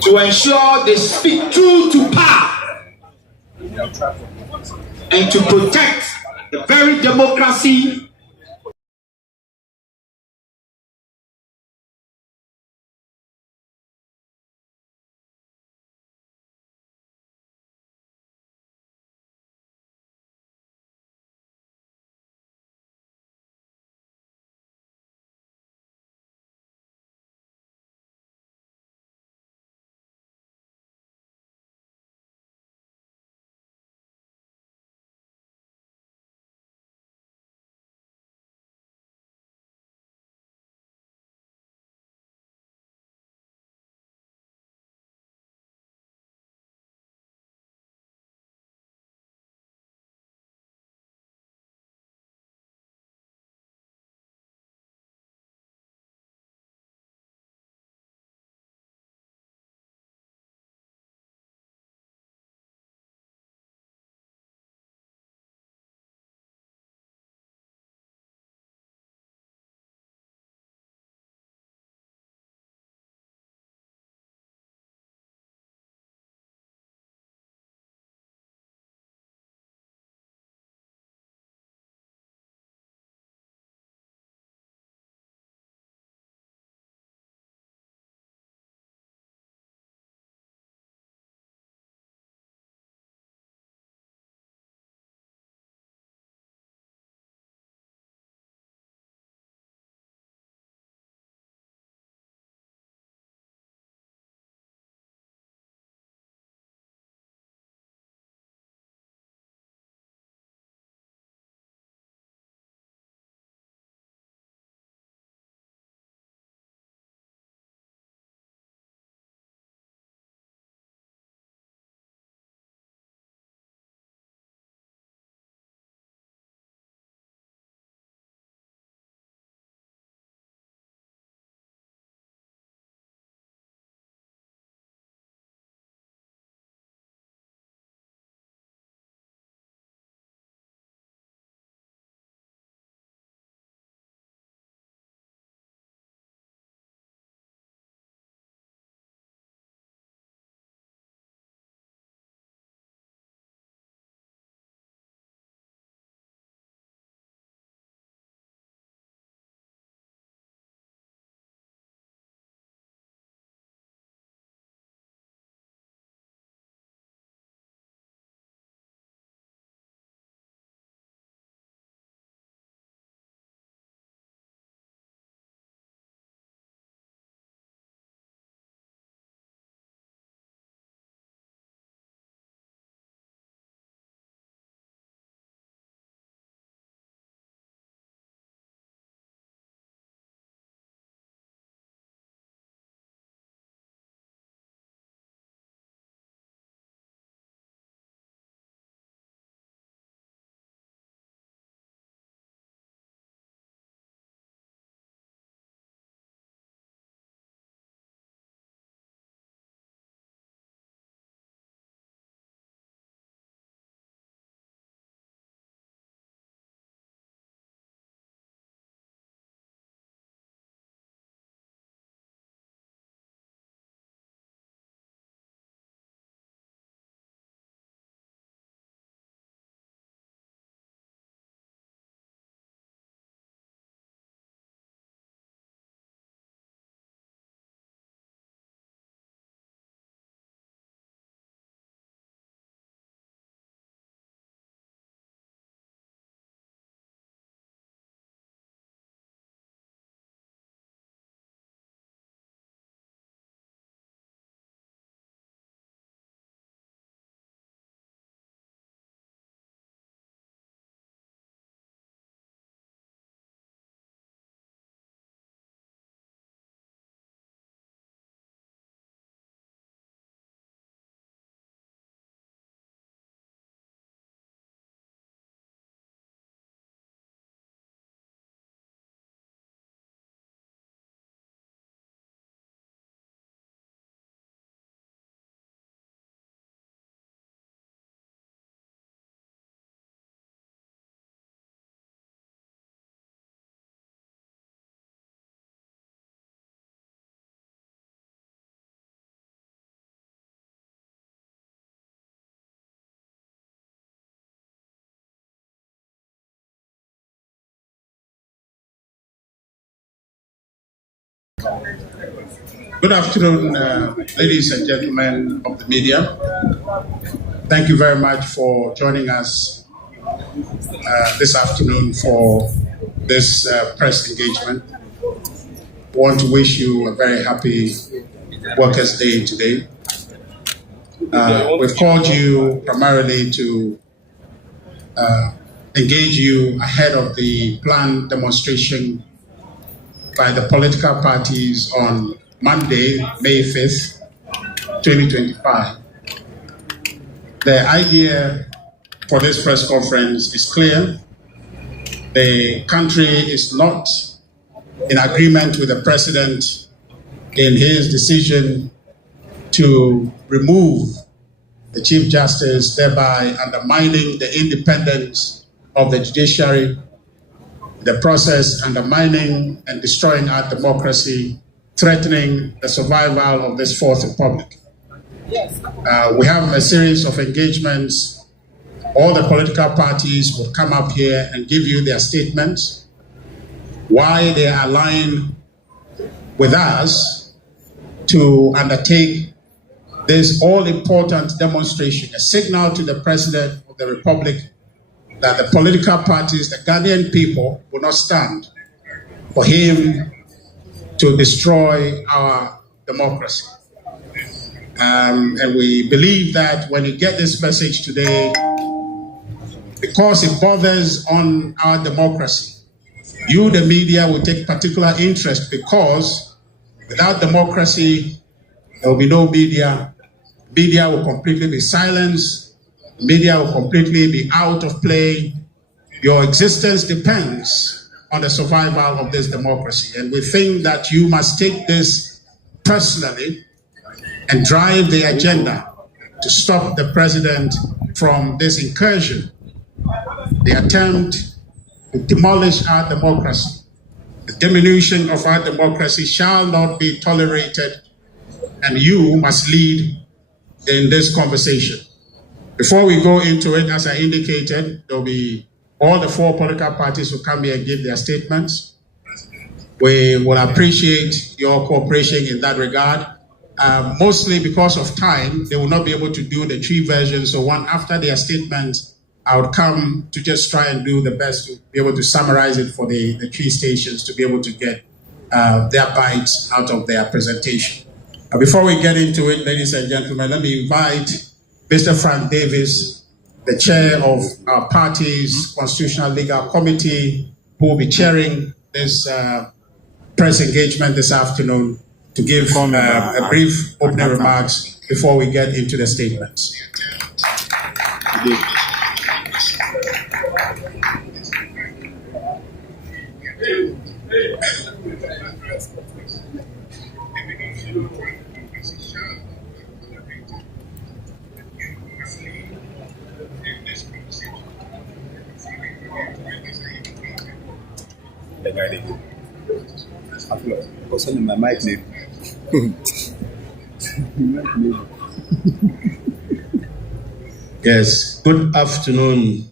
to ensure they speak true to power and to protect the very democracy Good afternoon, ladies and gentlemen of the media. Thank you very much for joining us this afternoon for this press engagement. I want to wish you a very happy Workers' Day today. We've called you primarily to engage you ahead of the planned demonstration by the political parties on Monday, May 5th, 2025. The idea for this press conference is clear. The country is not in agreement with the president in his decision to remove the Chief Justice, thereby undermining the independence of the judiciary, the process undermining and destroying our democracy, threatening the survival of this Fourth Republic. We have a series of engagements. All the political parties will come up here and give you their statements, why they are aligned with us to undertake this all-important demonstration, a signal to the President of the Republic that the political parties, the Ghanaian people, will not stand for him to destroy our democracy. And we believe that when you get this message today, because it borders on our democracy, you, the media, will take particular interest because without democracy, there will be no media. Media will completely be silenced. Media will completely be out of play. Your existence depends on the survival of this democracy. And we think that you must take this personally and drive the agenda to stop the president from this incursion, the attempt to demolish our democracy. The diminution of our democracy shall not be tolerated, and you must lead in this conversation. Before we go into it, as I indicated, there will be all the four political parties who come here and give their statements. We will appreciate your cooperation in that regard. Mostly because of time, they will not be able to do the three versions. So one after their statements, I would come to just try and do the best to be able to summarize it for the three stations to be able to get their bites out of their presentation. Before we get into it, ladies and gentlemen, let me invite Mr. Frank Davis, the chair of our party's Constitutional Legal Committee, who will be chairing this press engagement this afternoon, to give a brief opening remarks before we get into the statements. What's on my mic name? Yes, good afternoon,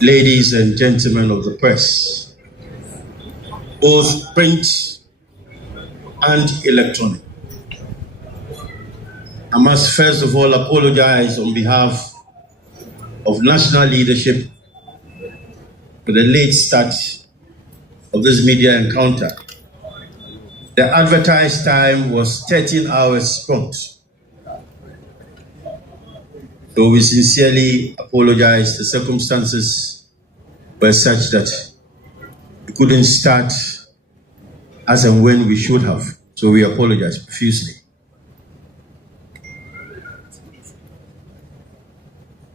ladies and gentlemen of the press, both print and electronic. I must first of all apologize on behalf of national leadership for the late start of this media encounter. The advertised time was 13 hours prompt. So we sincerely apologize. The circumstances were such that we couldn't start as and when we should have. So we apologize profusely.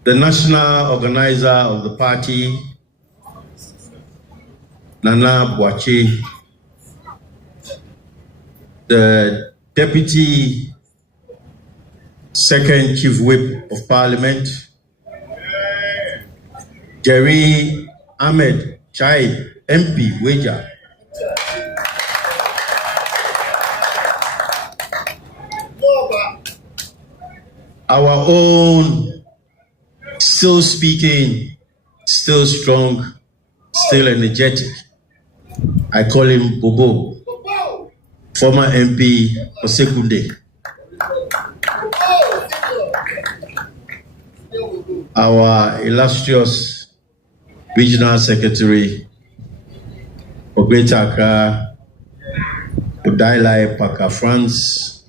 The national organizer of the party, Nana Boache, the Deputy Second Chief Whip of Parliament, Jerry Ahmed Chai, MP, Weja, our own, still speaking, still strong, still energetic. I call him Bobo. former MP Osekunde, our illustrious Regional Secretary for Greater Accra, Udailai Paka France,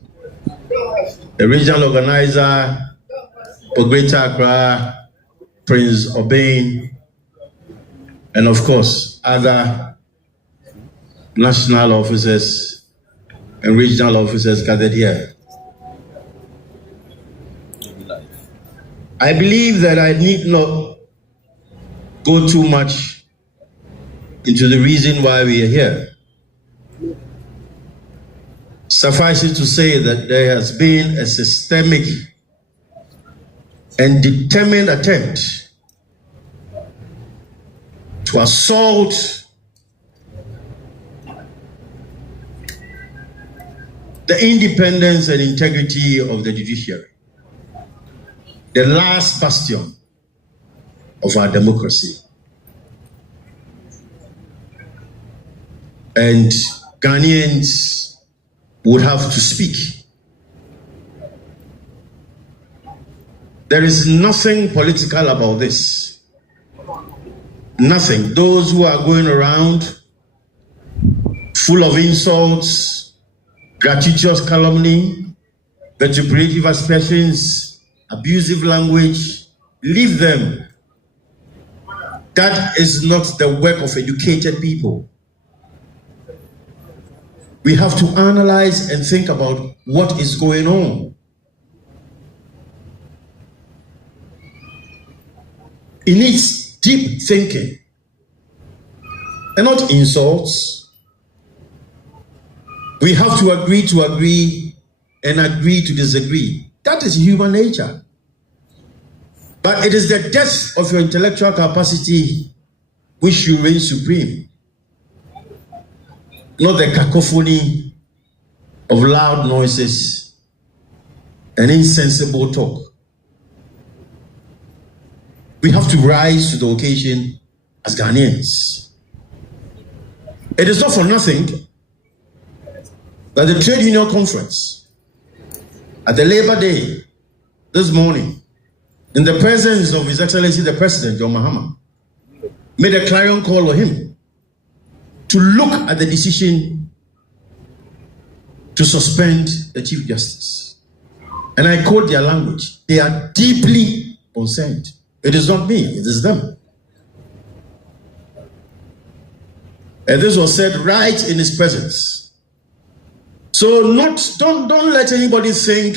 the Regional Organizer for Greater Accra, Prince Obeyne, and of course, other national officers and regional officers gathered here. I believe that I need not go too much into the reason why we are here. Suffice it to say that there has been a systemic and determined attempt to assault the independence and integrity of the judiciary, the last bastion of our democracy. And Ghanaians would have to speak. There is nothing political about this. Nothing. Those who are going around full of insults, gratuitous calumny, vituperative aspersions, abusive language, leave them. That is not the work of educated people. We have to analyze and think about what is going on. It needs deep thinking and not insults. We have to agree and agree to disagree. That is human nature. But it is the depth of your intellectual capacity which should reign supreme, not the cacophony of loud noises and insensible talk. We have to rise to the occasion as Ghanaians. It is not for nothing that the Trade Union Conference at the Labor Day this morning, in the presence of His Excellency the President, John Mahama, made a clarion call on him to look at the decision to suspend the Chief Justice. And I quote their language. They are deeply concerned. It is not me, it is them. And this was said right in his presence. So don't let anybody think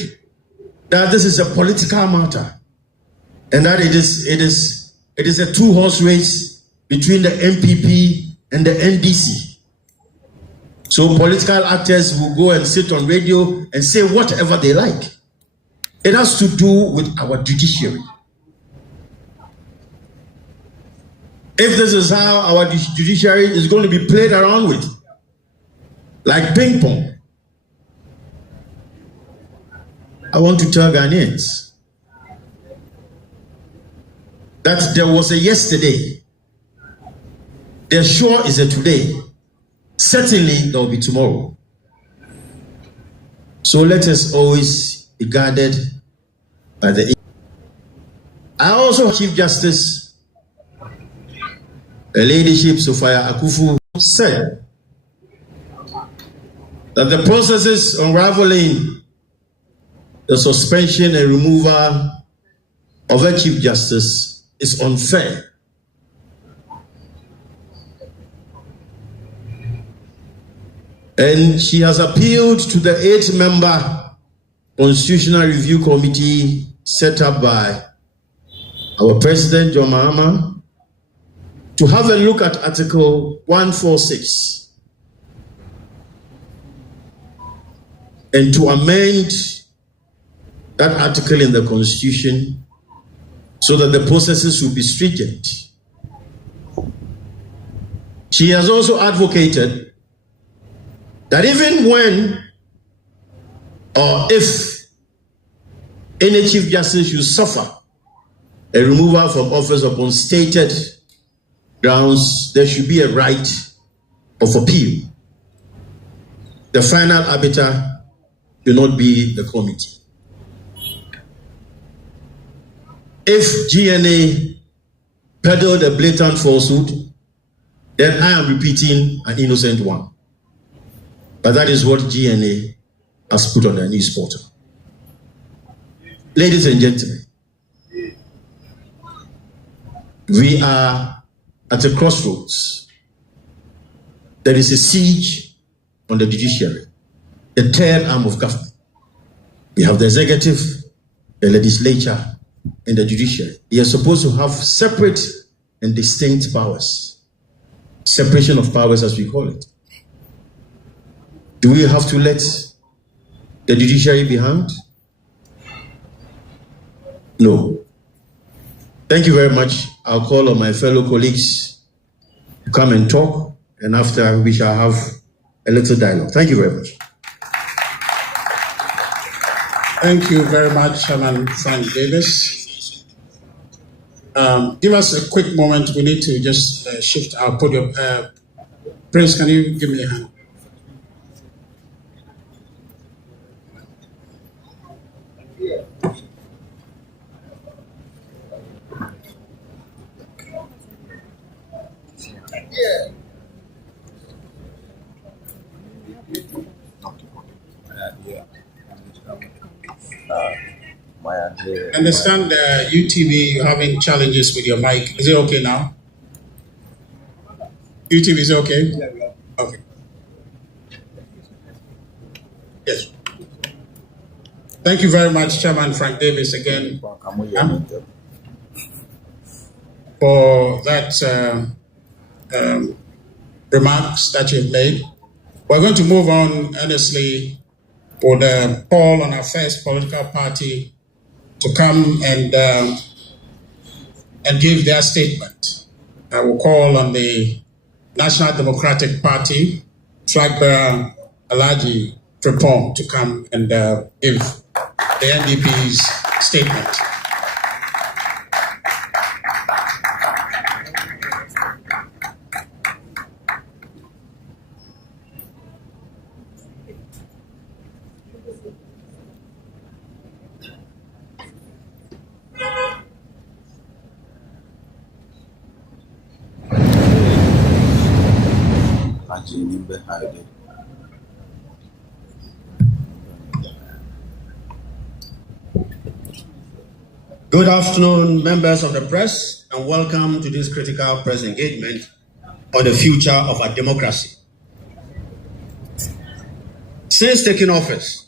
that this is a political matter and that it is a two-horse race between the NPP and the NDC. So political actors will go and sit on radio and say whatever they like. It has to do with our judiciary. If this is how our judiciary is going to be played around with, like ping pong, I want to tell Ghanaians that there was a yesterday, there sure is a today, certainly there will be tomorrow. So let us always be guarded by the. I also Chief Justice, the leadership Sophia Akufu, said that the processes unraveling the suspension and removal of a Chief Justice is unfair. And she has appealed to the 8-member Constitutional Review Committee set up by our President, John Mahama, to have a look at Article 146 and to amend that article in the Constitution so that the processes will be stringent. She has also advocated that even when or if any Chief Justice should suffer a removal from office upon stated grounds, there should be a right of appeal. the final arbiter will not be the committee. If GNA peddled a blatant falsehood, then I am repeating an innocent one. But that is what GNA has put on their news portal. Ladies and gentlemen, we are at a crossroads. There is a siege on the judiciary, the third arm of government. We have the executive, the legislature, and the judiciary. They are supposed to have separate and distinct powers. Separation of powers, as we call it. Do we have to let the judiciary be hanged? No. Thank you very much. I'll call on my fellow colleagues to come and talk, and after we shall have a little dialogue. Thank you very much. Thank you very much, Chairman Frank Davis. Give us a quick moment. We need to just shift our podium. Prince, can you give me a hand? I understand UTV, you're having challenges with your mic. Is it okay now? UTV, is it okay? Okay. Yes. Thank you very much, Chairman Frank Davis, again, for that remarks that you've made. We're going to move on, honestly, with a call on our first political party to come and give their statement. I will call on the National Democratic Party flag bearer Alhaji Frimpong to come and give the NPP's statement. Good afternoon, members of the press, and welcome to this critical press engagement on the future of our democracy. Since taking office,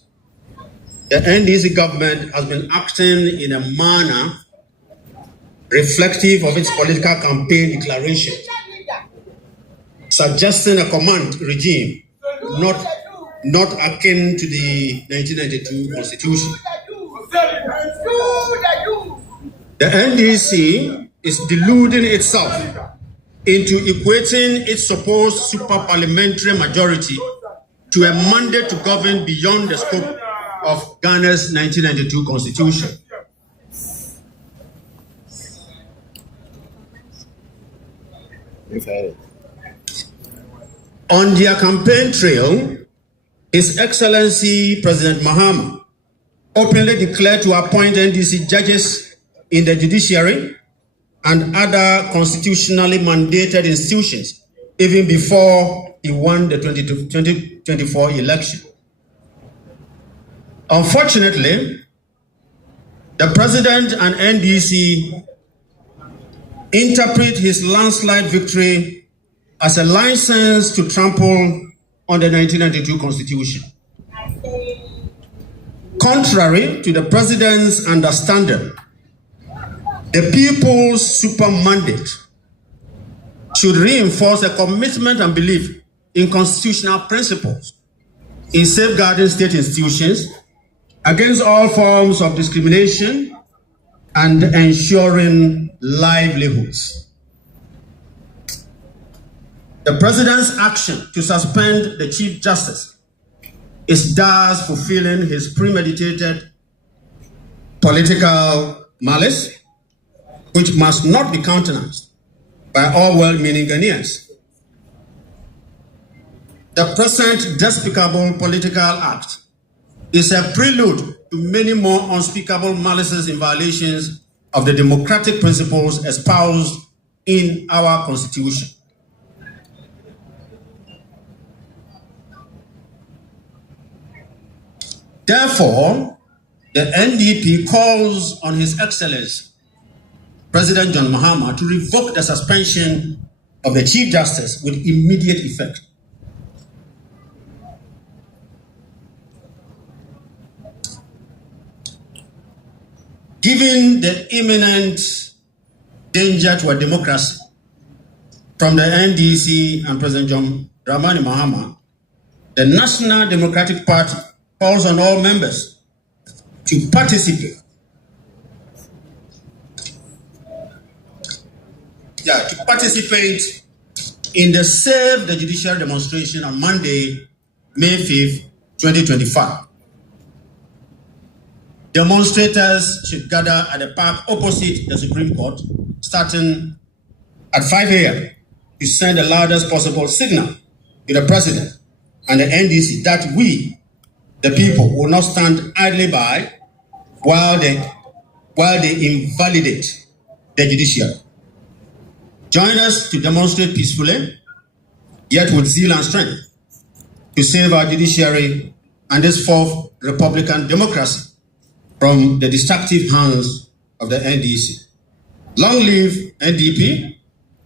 the NDC government has been acting in a manner reflective of its political campaign declaration, suggesting a command regime not akin to the 1992 Constitution. The NDC is deluding itself into equating its supposed super parliamentary majority to a mandate to govern beyond the scope of Ghana's 1992 Constitution. On their campaign trail, His Excellency President Mahama openly declared to appoint NDC judges in the judiciary and other constitutionally mandated institutions even before he won the 2024 election. Unfortunately, the president and NDC interpret his landslide victory as a license to trample on the 1992 Constitution. Contrary to the president's understanding, the people's super mandate should reinforce a commitment and belief in constitutional principles, in safeguarding state institutions against all forms of discrimination and ensuring livelihoods. The president's action to suspend the Chief Justice is thus fulfilling his premeditated political malice, which must not be countenanced by all well-meaning Ghanaians. The present despicable political act is a prelude to many more unspeakable malices in violations of the democratic principles espoused in our Constitution. Therefore, the NDP calls on His Excellency President John Mahama to revoke the suspension of the Chief Justice with immediate effect. Given the imminent danger to our democracy from the NDC and President John Dramani Mahama, the National Democratic Party calls on all members to participate in the Save the Judiciary demonstration on Monday, May 5th, 2025. Demonstrators should gather at the park opposite the Supreme Court, starting at 5 a.m. to send the loudest possible signal to the President and the NDC that we, the people, will not stand idly by while they invalidate the judiciary. Join us to demonstrate peacefully, yet with zeal and strength, to save our judiciary and this fourth Republican democracy from the destructive hands of the NDC. Long live NDP,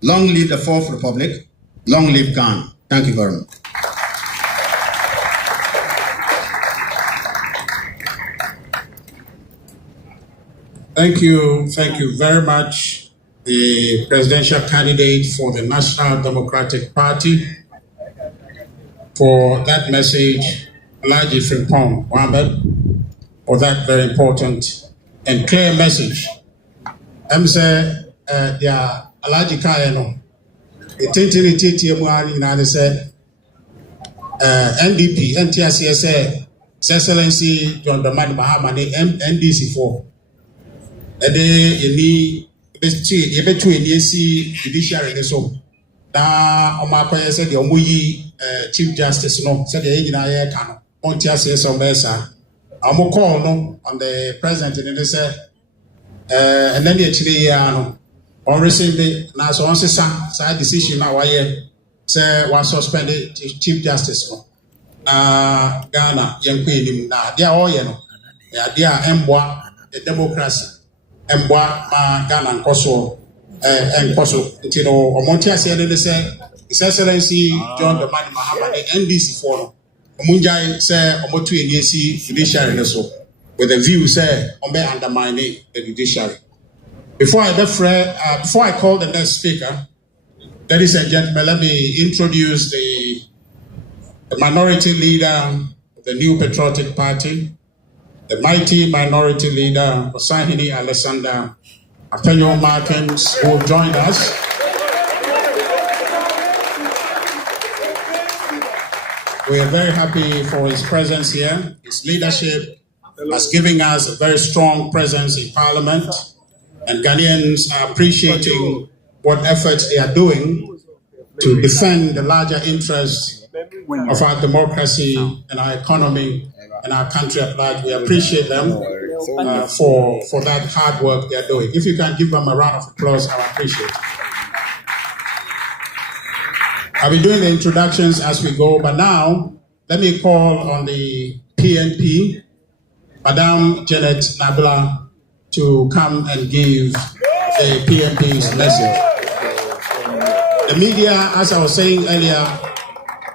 long live the Fourth Republic, long live Ghana. Thank you very much. Thank you very much, the presidential candidate for the National Democratic Party, for that message, Alhaji Frimpong Mohammed, for that very important and clear message. I'm saying, Alhaji Kayano, NDP, NTRCSA, Excellency John Dramani Mahama, NDC for. Any judiciary so na omakoye said the Chief Justice no said the can on TSS call no on the president and they say and then actually on recently now so on side decision now why say was suspended Chief Justice no Ghana young queen na they are all they are the democracy and what Ghana Koso and Koso, you know, Omontia said, His Excellency John Dramani Mahama, the NDC for Munjai say, Omotu NDC judiciary so with a view say, Ombe undermining the judiciary. Before I call the next speaker, ladies and gentlemen, let me introduce the minority leader of the New Patriotic Party, the mighty minority leader, Osahini Alexander Apenyo Martins, who joined us. We are very happy for his presence here. His leadership has given us a very strong presence in Parliament, and Ghanaians are appreciating what efforts they are doing to defend the larger interests of our democracy and our economy and our country at large. We appreciate them for that hard work they are doing. If you can give them a round of applause, I would appreciate it. I'll be doing the introductions as we go, but now let me call on the PNP, Madam Janet Nabila, to come and give the PNP's message. The media, as I was saying earlier,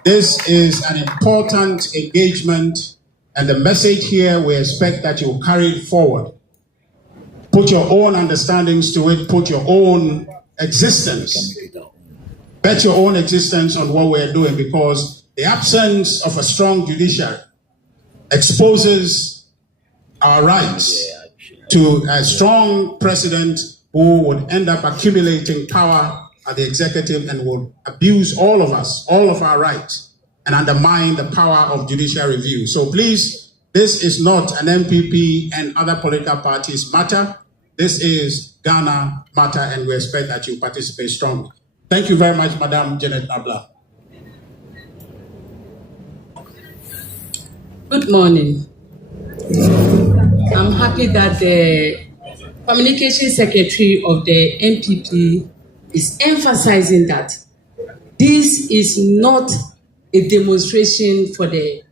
this is an important engagement, and the message here, we expect that you carry it forward. Put your own understandings to it, put your own existence, bet your own existence on what we're doing, because the absence of a strong judiciary exposes our rights to a strong president who would end up accumulating power at the executive and will abuse all of us, all of our rights, and undermine the power of judicial review. So please, this is not an NPP and other political parties matter. This is Ghana matter, and we expect that you participate strongly. Thank you very much, Madam Janet Nabila. Good morning. I'm happy that the Communication Secretary of the NPP is emphasizing that this is not a demonstration for the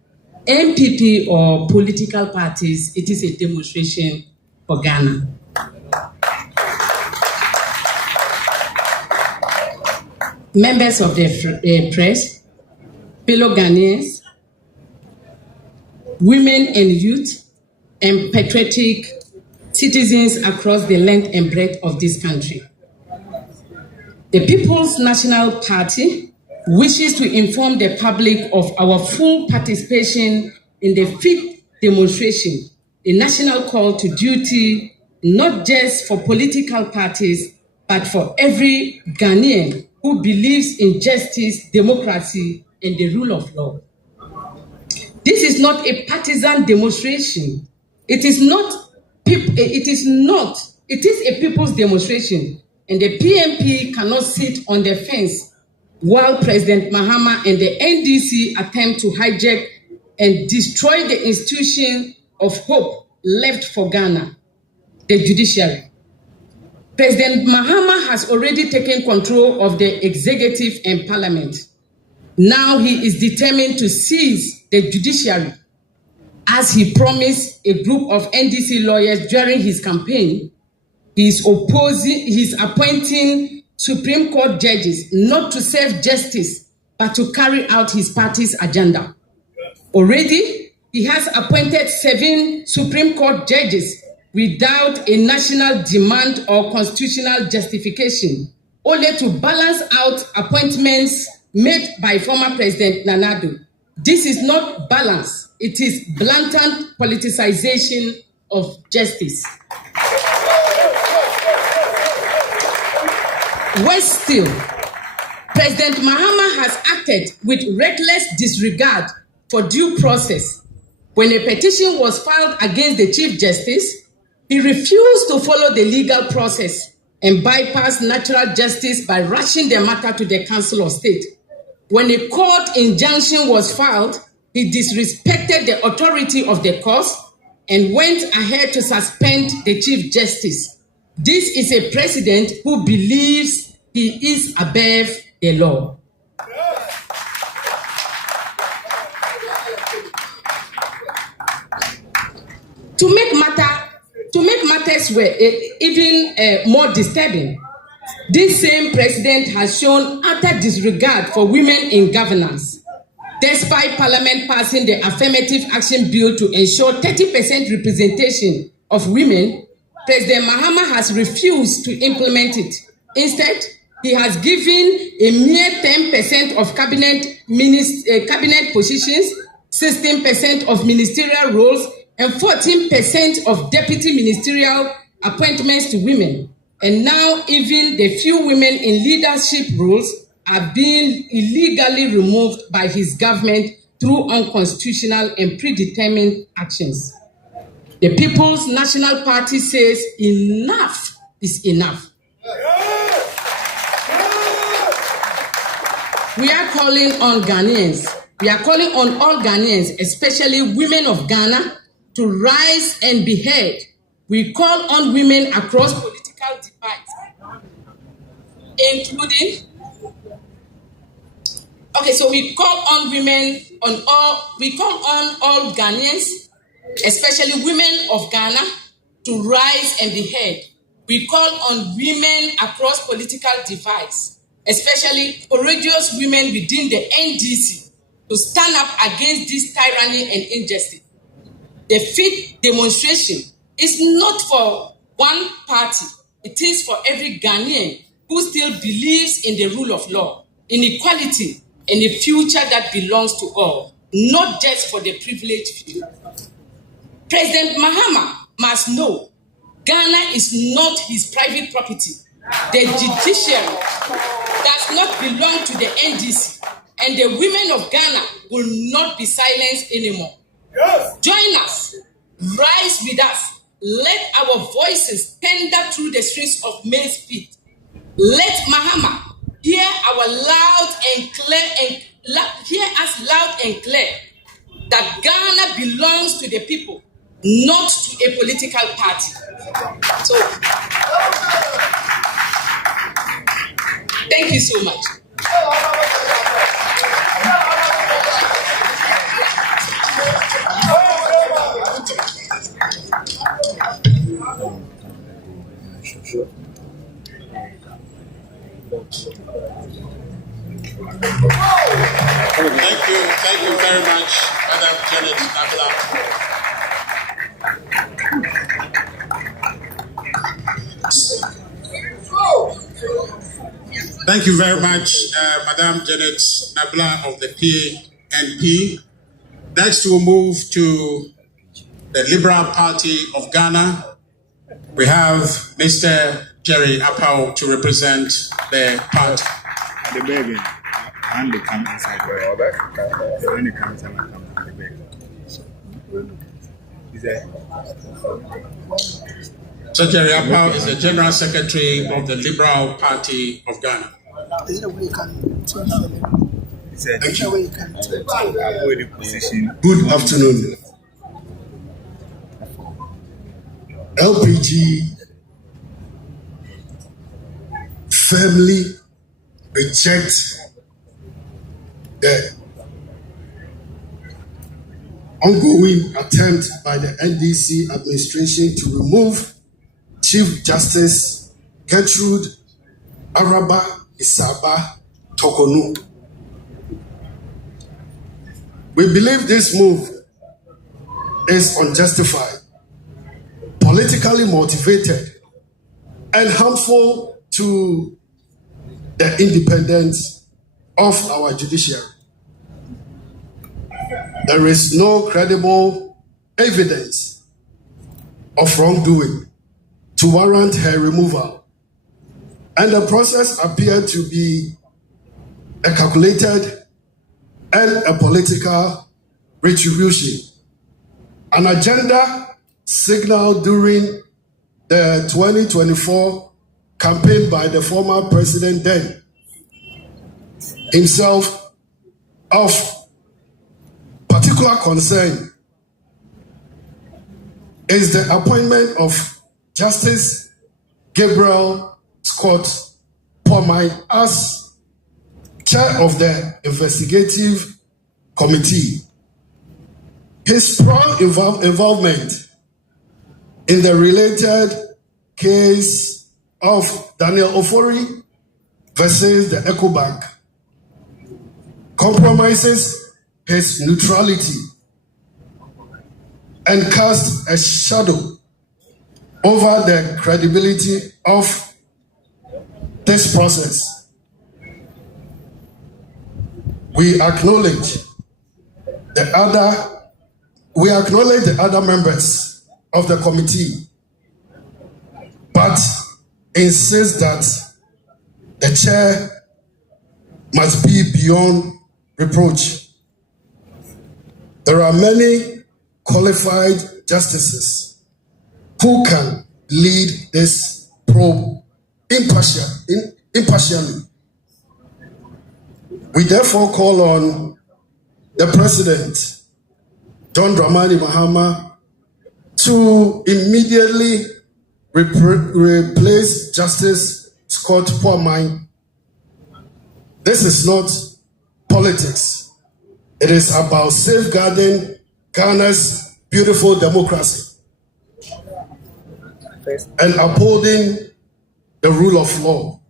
NPP or political parties. It is a demonstration for Ghana. Members of the press, fellow Ghanaians, women and youth, and patriotic citizens across the length and breadth of this country. The People's National Party wishes to inform the public of our full participation in the 5th demonstration, a national call to duty, not just for political parties, but for every Ghanaian who believes in justice, democracy, and the rule of law. This is not a partisan demonstration. It is a people's demonstration, and the PNP cannot sit on the fence while President Mahama and the NDC attempt to hijack and destroy the institution of hope left for Ghana, the judiciary. President Mahama has already taken control of the executive and parliament. Now he is determined to seize the judiciary, as he promised a group of NDC lawyers during his campaign. He is appointing Supreme Court judges not to serve justice, but to carry out his party's agenda. Already, he has appointed 7 Supreme Court judges without a national demand or constitutional justification, only to balance out appointments made by former President Nana Addo. This is not balance, it is blatant politicization of justice. Worse still, President Mahama has acted with reckless disregard for due process. When a petition was filed against the Chief Justice, he refused to follow the legal process and bypassed natural justice by rushing the matter to the Council of State. When a court injunction was filed, he disrespected the authority of the court and went ahead to suspend the Chief Justice. This is a president who believes he is above the law. To make matters even more disturbing, this same president has shown utter disregard for women in governance. Despite Parliament passing the Affirmative Action Bill to ensure 30% representation of women, President Mahama has refused to implement it. Instead, he has given a mere 10% of cabinet positions, 16% of ministerial roles, and 14% of deputy ministerial appointments to women. And now even the few women in leadership roles are being illegally removed by his government through unconstitutional and predetermined actions. The People's National Party says enough is enough. We are calling on Ghanaians. We are calling on all Ghanaians, especially women of Ghana, to rise and be heard. We call on women across political divides, including. We call on all Ghanaians, especially women of Ghana, to rise and be heard. We call on women across political divides, especially courageous women within the NDC, to stand up against this tyranny and injustice. The 5th demonstration is not for one party. It is for every Ghanaian who still believes in the rule of law, in equality, and a future that belongs to all, not just for the privileged few. President Mahama must know Ghana is not his private property. The judiciary does not belong to the NDC, and the women of Ghana will not be silenced anymore. Yes. Join us, rise with us. Let our voices tender through the streets of Maize Pit. Let Mahama hear us loud and clear that Ghana belongs to the people, not to a political party. So, thank you so much. Thank you very much, Madam Janet Nabla. Thank you very much, Madam Janet Nabla of the PNP. Next, we'll move to the Liberal Party of Ghana. We have Mr. Jerry Apau to represent the party. The baby, and they come inside when it comes and come to the baby. So Jerry Apau is the General Secretary of the Liberal Party of Ghana. Thank you. Good afternoon. LPG firmly rejects the ongoing attempt by the NDC administration to remove Chief Justice Gertrude Araba Isaba Tokonu. We believe this move is unjustified, politically motivated, and harmful to the independence of our judiciary. There is no credible evidence of wrongdoing to warrant her removal, and the process appeared to be a calculated and a political retribution, an agenda signaled during the 2024 campaign by the former president then himself. Of particular concern is the appointment of Justice Gabriel Scott Pomai as chair of the investigative committee. His strong involvement in the related case of Daniel Ofori versus the EcoBank compromises his neutrality and casts a shadow over the credibility of this process. We acknowledge the other members of the committee, but insist that the chair must be beyond reproach. There are many qualified justices who can lead this probe impartially. We therefore call on the President, John Dramani Mahama, to immediately replace Justice Scott Pomai. This is not politics. It is about safeguarding Ghana's beautiful democracy and upholding the rule of law.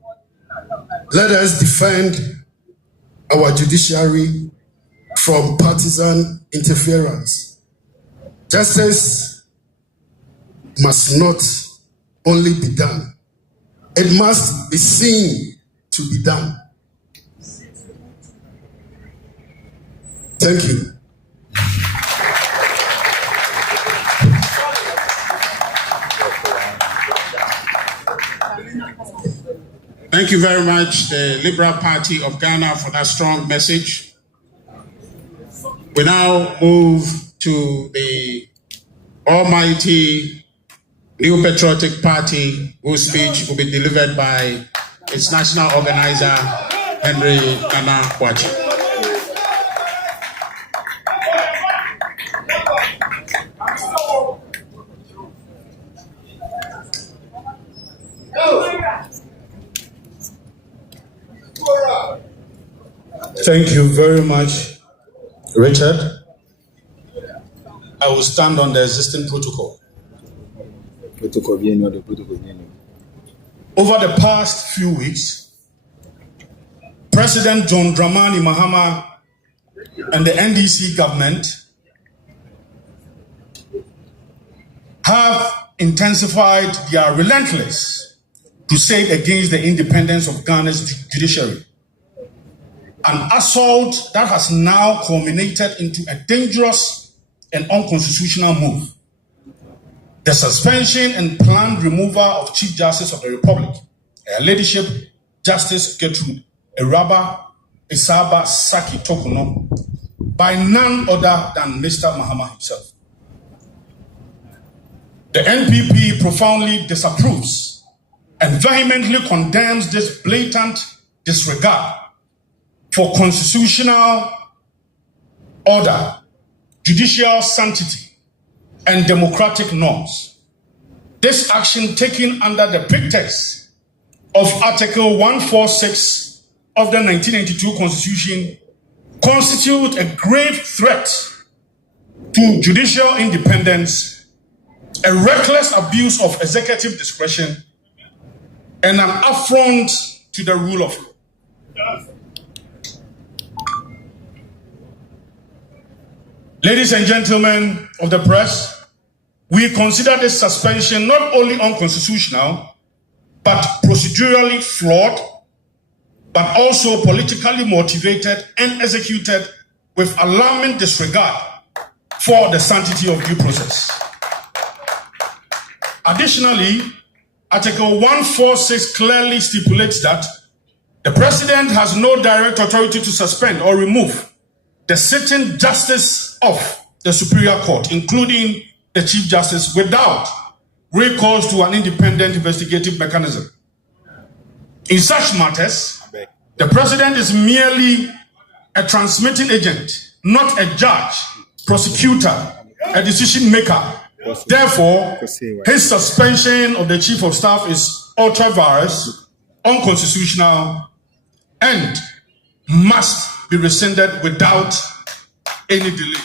Let us defend our judiciary from partisan interference. Justice must not only be done, it must be seen to be done. Thank you. Thank you very much, the Liberal Party of Ghana, for that strong message. We now move to the almighty New Patriotic Party, whose speech will be delivered by its national organizer, Henry Nana Kwachi. Thank you very much, Richard. I will stand on the existing protocol. Over the past few weeks, President John Dramani Mahama and the NDC government have intensified their relentless crusade against the independence of Ghana's judiciary. An assault that has now culminated into a dangerous and unconstitutional move. The suspension and planned removal of Chief Justice of the Republic, Her Ladyship Justice Gertrude Eraba Isaba Saki Tokuno, by none other than Mr. Mahama himself. The NPP profoundly disapproves and vehemently condemns this blatant disregard for constitutional order, judicial sanctity, and democratic norms. This action taken under the pretext of Article 146 of the 1992 Constitution constitutes a grave threat to judicial independence, a reckless abuse of executive discretion, and an affront to the rule of law. Ladies and gentlemen of the press, we consider this suspension not only unconstitutional, but procedurally flawed, but also politically motivated and executed with alarming disregard for the sanctity of due process. Additionally, Article 146 clearly stipulates that the President has no direct authority to suspend or remove the sitting justice of the Superior Court, including the Chief Justice, without recourse to an independent investigative mechanism. In such matters, the President is merely a transmitting agent, not a judge, prosecutor, a decision maker. Therefore, his suspension of the Chief of Staff is ultra-virus, unconstitutional, and must be rescinded without any delay.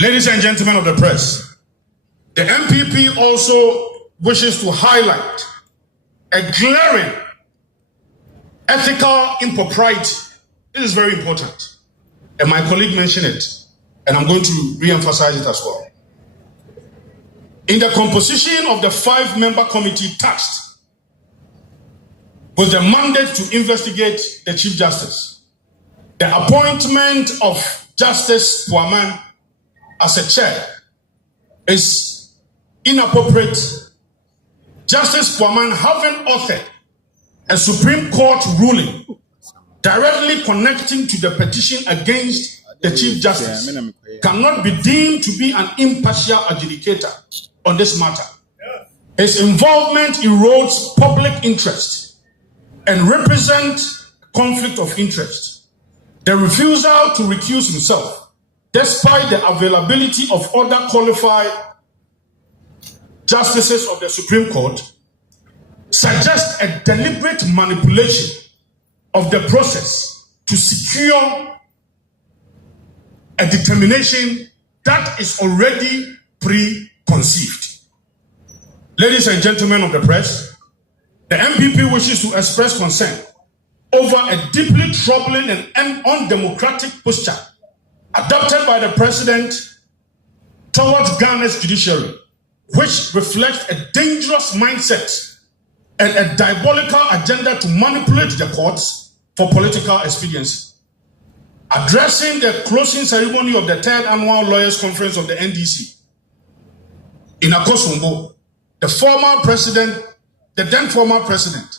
Ladies and gentlemen of the press, the NPP also wishes to highlight a glaring ethical impropriety. This is very important, and my colleague mentioned it, and I'm going to re-emphasize it as well. In the composition of the 5-member committee tasked with the mandate to investigate the Chief Justice, the appointment of Justice Puaman as a chair is inappropriate. Justice Puaman, having authored a Supreme Court ruling directly connecting to the petition against the Chief Justice, cannot be deemed to be an impartial adjudicator on this matter. His involvement erodes public interest and represents conflict of interest. The refusal to recuse himself, despite the availability of other qualified justices of the Supreme Court, suggests a deliberate manipulation of the process to secure a determination that is already preconceived. Ladies and gentlemen of the press, the NPP wishes to express concern over a deeply troubling and undemocratic posture adopted by the President towards Ghana's judiciary, which reflects a dangerous mindset and a diabolical agenda to manipulate the courts for political expediency. Addressing the closing ceremony of the 3rd Annual Lawyers Conference of the NDC in Akosombo, the then former president,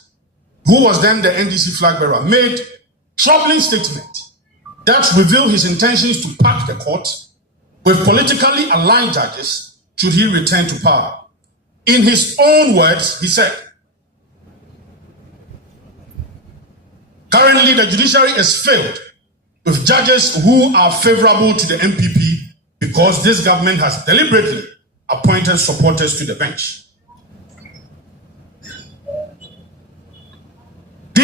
who was then the NDC flag bearer, made troubling statement that revealed his intentions to pack the court with politically aligned judges should he return to power. In his own words, he said, currently the judiciary is filled with judges who are favorable to the NPP because this government has deliberately appointed supporters to the bench.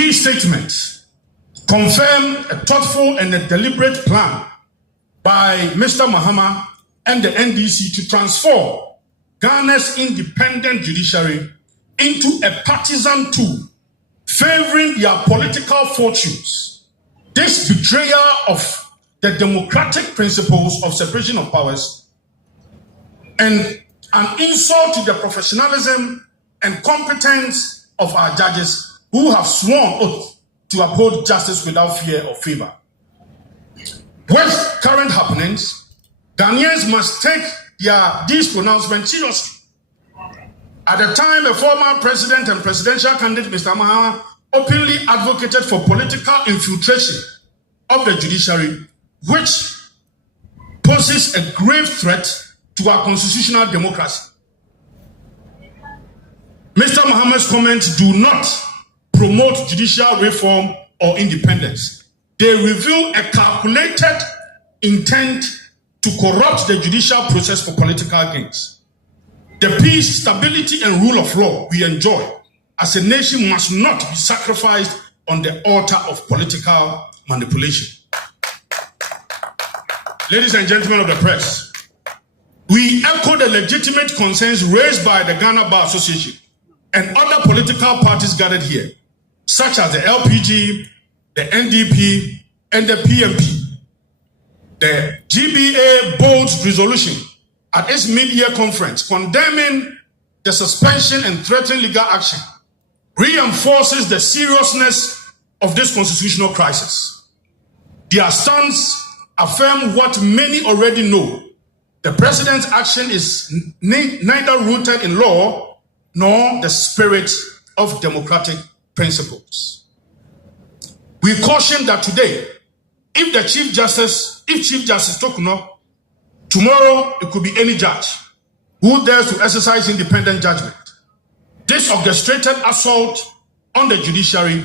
These statements confirm a thoughtful and a deliberate plan by Mr. Mahama and the NDC to transform Ghana's independent judiciary into a partisan tool favoring their political fortunes. This betrayal of the democratic principles of separation of powers and an insult to the professionalism and competence of our judges who have sworn oath to uphold justice without fear or favor. With current happenings, Ghanaians must take these pronouncements seriously. At the time, a former president and presidential candidate, Mr. Mahama, openly advocated for political infiltration of the judiciary, which poses a grave threat to our constitutional democracy. Mr. Mahama's comments do not promote judicial reform or independence. They reveal a calculated intent to corrupt the judicial process for political gains. The peace, stability, and rule of law we enjoy as a nation must not be sacrificed on the altar of political manipulation. Ladies and gentlemen of the press, we echo the legitimate concerns raised by the Ghana Bar Association and other political parties gathered here, such as the LPG, the NDP, and the PMP. The GBA bold's resolution at its mid-year conference condemning the suspension and threatening legal action reinforces the seriousness of this constitutional crisis. Their stance affirm what many already know. The president's action is neither rooted in law nor the spirit of democratic principles. We caution that today, if Chief Justice Tokuno, tomorrow it could be any judge who dares to exercise independent judgment. This orchestrated assault on the judiciary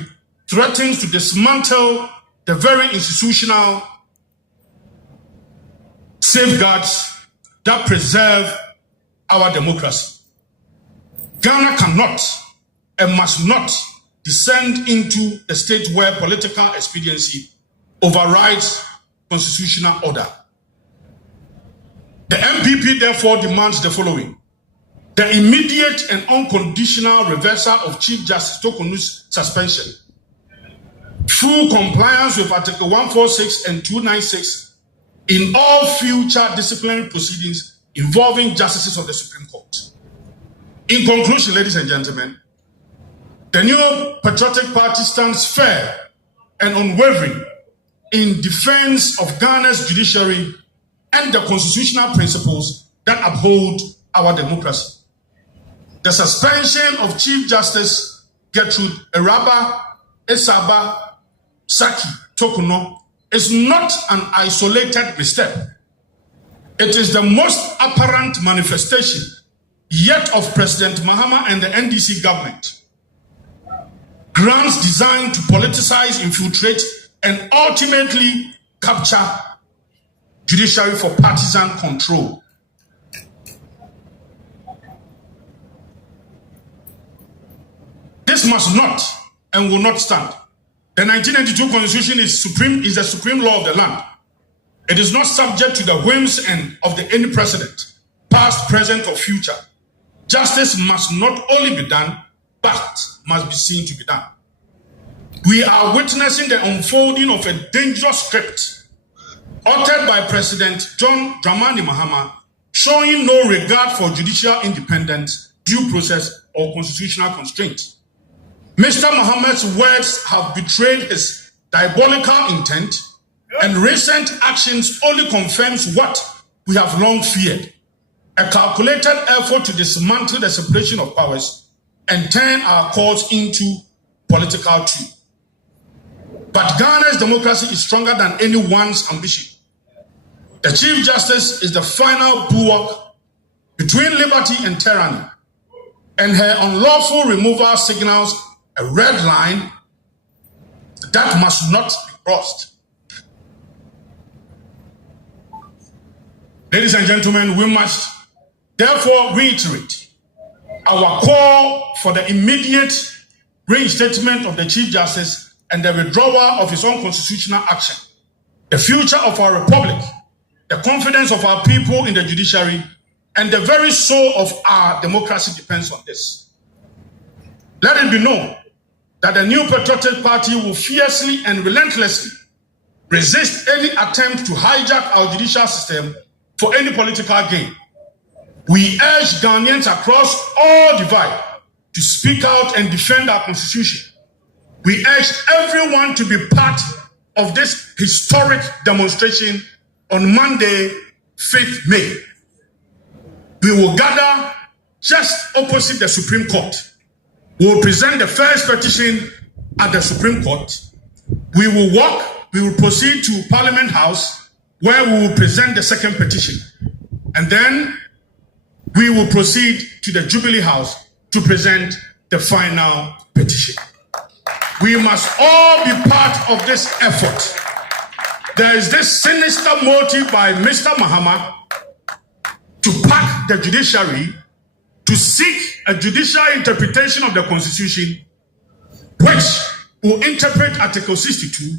threatens to dismantle the very institutional safeguards that preserve our democracy. Ghana cannot and must not descend into a state where political expediency overrides constitutional order. The NPP therefore demands the following: the immediate and unconditional reversal of Chief Justice Tokunu's suspension, full compliance with Article 146 and 296 in all future disciplinary proceedings involving justices of the Supreme Court. In conclusion, ladies and gentlemen, the New Patriotic Party stands fair and unwavering in defense of Ghana's judiciary and the constitutional principles that uphold our democracy. The suspension of Chief Justice Gertrude Eraba Esaba Saki Tokuno is not an isolated misstep. It is the most apparent manifestation yet of President Mahama and the NDC government. Grants designed to politicize, infiltrate, and ultimately capture judiciary for partisan control. This must not and will not stand. The 1992 Constitution is the supreme law of the land. It is not subject to the whims of any president, past, present, or future. Justice must not only be done, but must be seen to be done. We are witnessing the unfolding of a dangerous script uttered by President John Dramani Mahama, showing no regard for judicial independence, due process, or constitutional constraint. Mr. Mahama's words have betrayed his diabolical intent, and recent actions only confirms what we have long feared: a calculated effort to dismantle the separation of powers and turn our courts into political tool. But Ghana's democracy is stronger than anyone's ambition. The Chief Justice is the final bulwark between liberty and tyranny, and her unlawful removal signals a red line that must not be crossed. Ladies and gentlemen, we must therefore reiterate our call for the immediate reinstatement of the Chief Justice, and the withdrawal of his own constitutional action. The future of our republic, the confidence of our people in the judiciary, and the very soul of our democracy depends on this. Let it be known that the New Patriotic Party will fiercely and relentlessly resist any attempt to hijack our judicial system for any political gain. We urge Ghanaians across all divide to speak out and defend our constitution. We urge everyone to be part of this historic demonstration on Monday, 5th May. We will gather just opposite the Supreme Court. We will present the first petition at the Supreme Court. We will proceed to Parliament House, where we will present the second petition. And then we will proceed to the Jubilee House to present the final petition. We must all be part of this effort. There is this sinister motive by Mr. Mahama to pack the judiciary to seek a judicial interpretation of the Constitution, which will interpret Article 62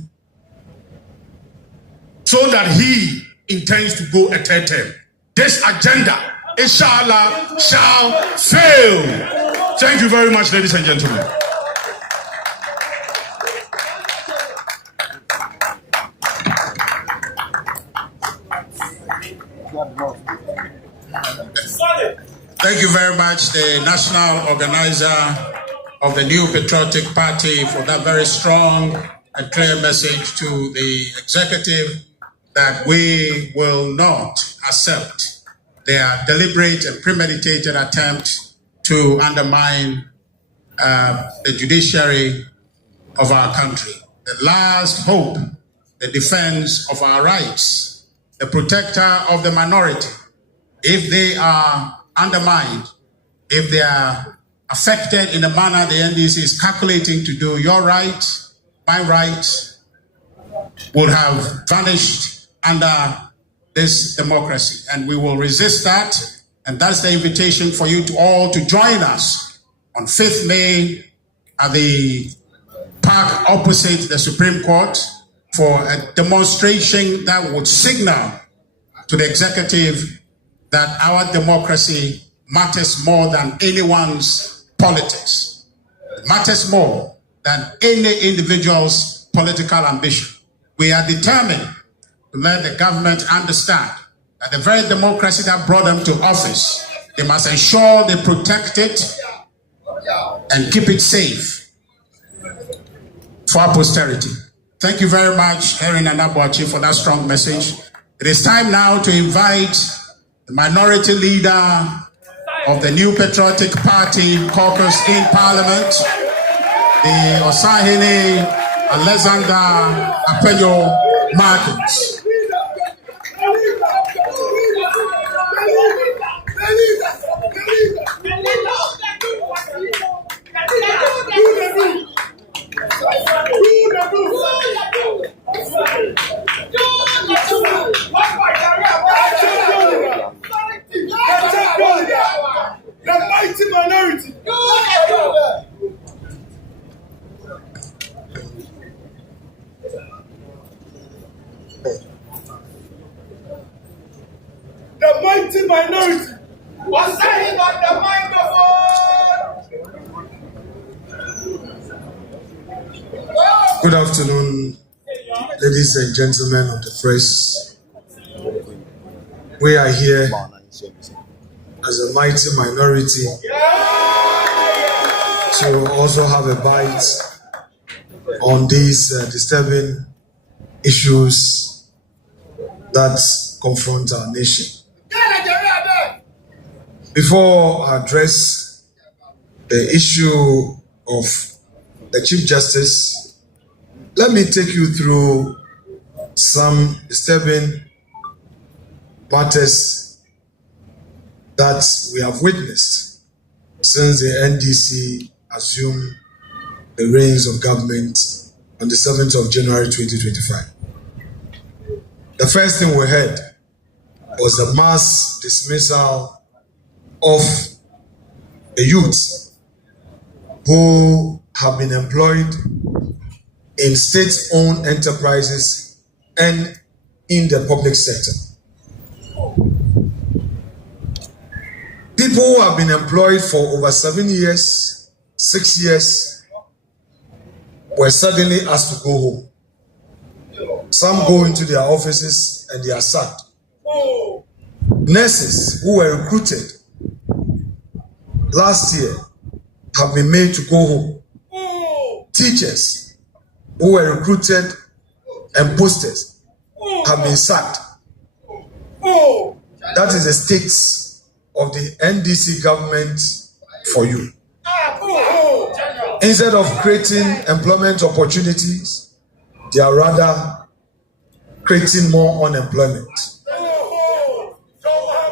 so that he intends to go a third term. This agenda, inshallah, shall fail. Thank you very much, ladies and gentlemen. Thank you very much, the national organizer of the New Patriotic Party, for that very strong and clear message to the executive that we will not accept their deliberate and premeditated attempt to undermine the judiciary of our country. The last hope, the defense of our rights, the protector of the minority. If they are undermined, if they are affected in a manner the NDC is calculating to do, your rights, my rights, would have vanished under this democracy. And we will resist that. And that's the invitation for you to all to join us on 5th May at the park opposite the Supreme Court for a demonstration that would signal to the executive that our democracy matters more than anyone's politics. It matters more than any individual's political ambition. We are determined to let the government understand that the very democracy that brought them to office, they must ensure they protect it and keep it safe for our posterity. Thank you very much, Erin Anabuachi, for that strong message. It is time now to invite the minority leader of the New Patriotic Party caucus in Parliament, the Osahene Alexander Apenyo Martins. The mighty minority. The mighty minority. Was saying on the microphone. Good afternoon, ladies and gentlemen of the press. We are here as a mighty minority to also have a bite on these disturbing issues that confront our nation. Before I address the issue of the Chief Justice, let me take you through some disturbing matters that we have witnessed since the NDC assumed the reins of government on the 7th of January 2025. The first thing we heard was the mass dismissal of the youth who have been employed in state-owned enterprises and in the public sector. People who have been employed for over 7 years, 6 years, were suddenly asked to go home. Some go into their offices and they are sacked. Nurses who were recruited last year have been made to go home. Teachers who were recruited and posted have been sacked. That is the state of the NDC government for you. Instead of creating employment opportunities, they are rather creating more unemployment.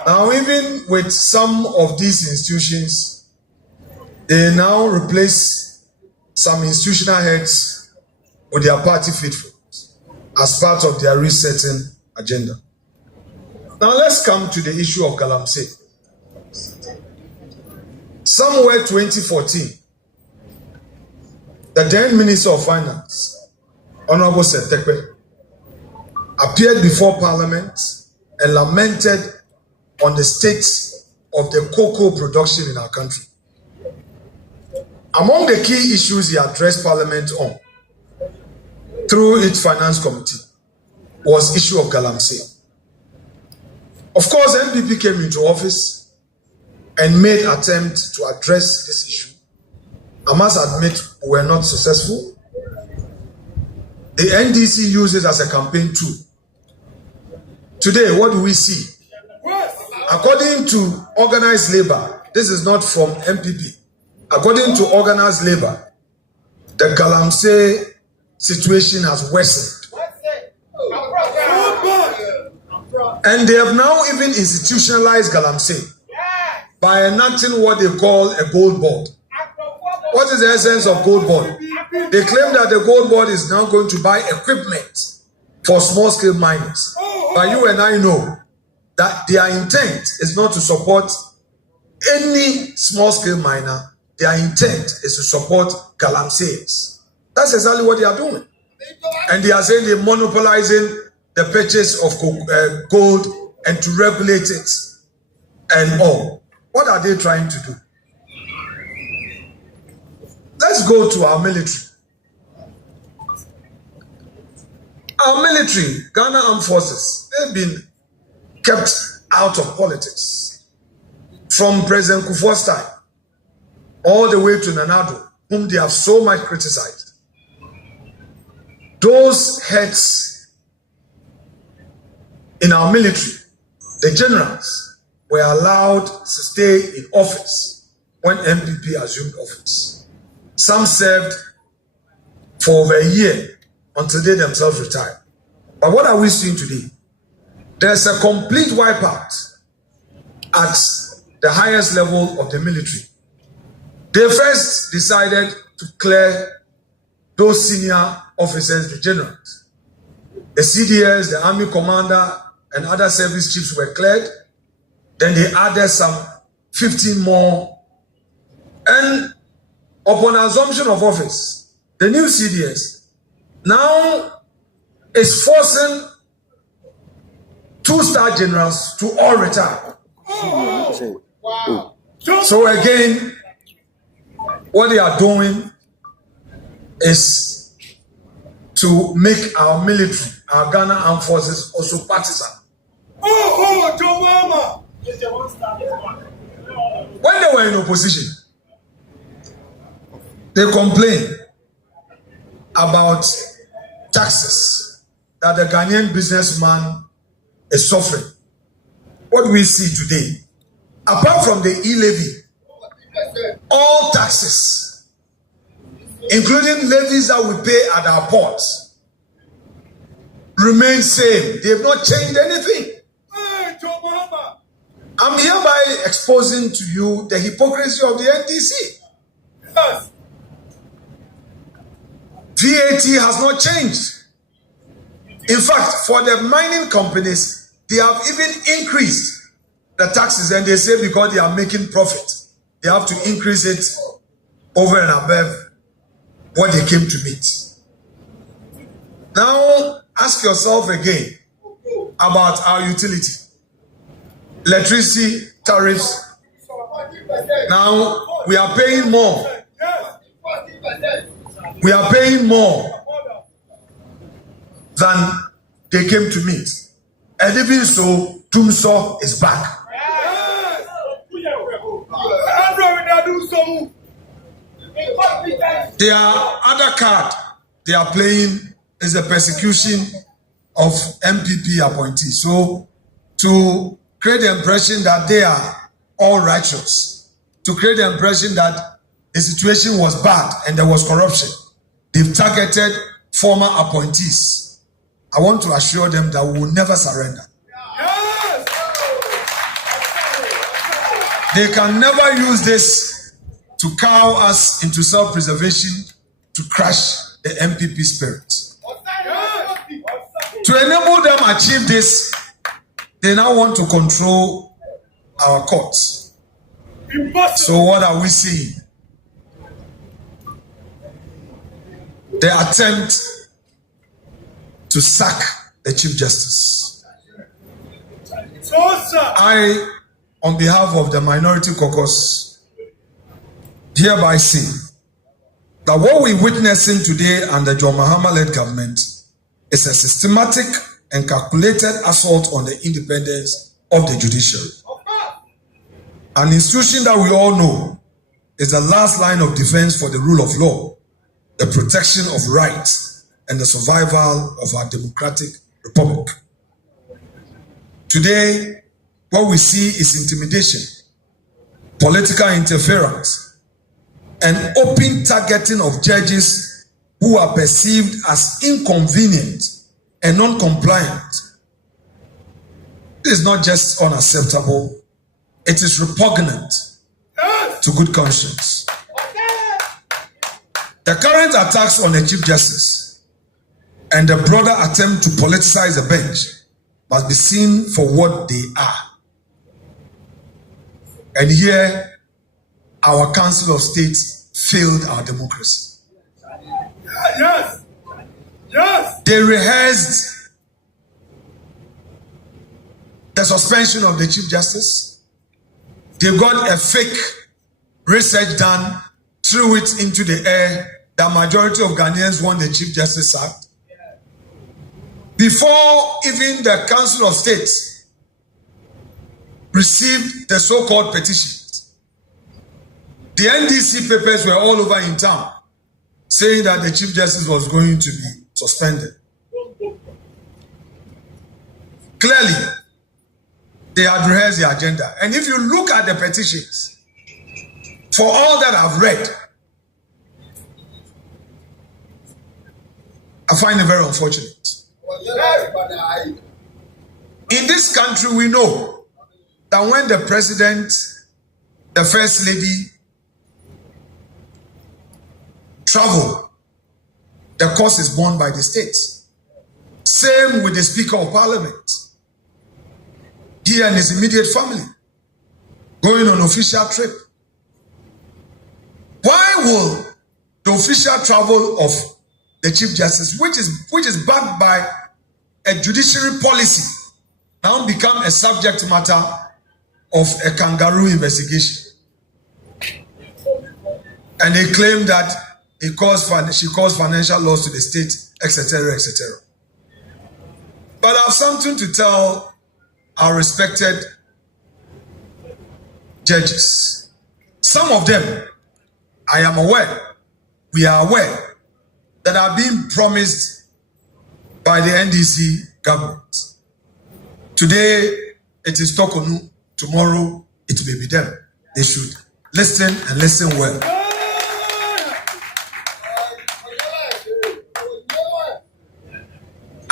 Now, even with some of these institutions, they now replace some institutional heads with their party faithfuls as part of their resetting agenda. Now, let's come to the issue of Galamsey. Somewhere 2014, the then Minister of Finance, Honorable Setekwe, appeared before Parliament and lamented on the state of the cocoa production in our country. Among the key issues he addressed Parliament on through its Finance Committee was issue of Galamsey. Of course, NPP came into office and made attempt to address this issue. I must admit, we were not successful. The NDC used it as a campaign tool. Today, what do we see? According to organized labor, this is not from NPP. According to organized labor, the Galamsey situation has worsened. And they have now even institutionalized Galamsey by enacting what they call a gold board. What is the essence of gold board? They claim that the gold board is now going to buy equipment for small-scale miners. But you and I know that their intent is not to support any small-scale miner. Their intent is to support Galamseyers. That's exactly what they are doing. And they are saying they're monopolizing the purchase of gold and to regulate it and all. What are they trying to do? Let's go to our military. Our military, Ghana Armed Forces, they've been kept out of politics. From President Kufuor's time all the way to Nanado, whom they have so much criticized. Those heads in our military, the generals, were allowed to stay in office when NPP assumed office. Some served for over a year until they themselves retired. But what are we seeing today? There's a complete wipeout at the highest level of the military. They first decided to clear those senior officers, the generals. The CDS, the army commander, and other service chiefs were cleared. Then they added some 15 more. And upon assumption of office, the new CDS now is forcing 2-star generals to all retire. So again, what they are doing is to make our military, our Ghana Armed Forces, also partisan. When they were in opposition, they complained about taxes that the Ghanaian businessman is suffering. What do we see today? Apart from the e-levy, all taxes, including levies that we pay at our ports, remain same. They have not changed anything. I'm hereby exposing to you the hypocrisy of the NDC. Yes. VAT has not changed. In fact, for the mining companies, they have even increased the taxes, and they say because they are making profit, they have to increase it over and above what they came to meet. Now, ask yourself again about our utility, electricity tariffs. Now, we are paying more. We are paying more than they came to meet. And even so, Tumso is back. Their other card they are playing is the persecution of NPP appointees. So, to create the impression that they are all righteous, to create the impression that the situation was bad and there was corruption, they've targeted former appointees. I want to assure them that we will never surrender. They can never use this to cow us into self-preservation to crush the NPP spirit. To enable them achieve this, they now want to control our courts. So what are we seeing? The attempt to sack the Chief Justice. I, on behalf of the Minority Caucus, hereby say that what we're witnessing today under John Mahama-led government is a systematic and calculated assault on the independence of the judiciary. An institution that we all know is the last line of defense for the rule of law, the protection of rights, and the survival of our democratic republic. Today, what we see is intimidation, political interference, and open targeting of judges who are perceived as inconvenient and non-compliant. It is not just unacceptable, it is repugnant to good conscience. The current attacks on the Chief Justice and the broader attempt to politicize the bench must be seen for what they are. And here, our Council of State failed our democracy. Yes. Yes. They rehearsed the suspension of the Chief Justice. They got a fake research done, threw it into the air. The majority of Ghanaians want the Chief Justice sacked. Before even the Council of State received the so-called petitions, the NDC papers were all over in town saying that the Chief Justice was going to be suspended. Clearly, they had rehearsed the agenda. And if you look at the petitions, for all that I've read, I find it very unfortunate. In this country, we know that when the president, the first lady, travel, the cost is borne by the states. Same with the Speaker of Parliament. He and his immediate family going on official trip. Why will the official travel of the Chief Justice, which is backed by a judiciary policy, now become a subject matter of a kangaroo investigation? And they claim that she caused financial loss to the state, etc., etc. But I have something to tell our respected judges. Some of them, I am aware, we are aware, that are being promised by the NDC government. Today, it is Tokonu. Tomorrow, it will be them. They should listen and listen well.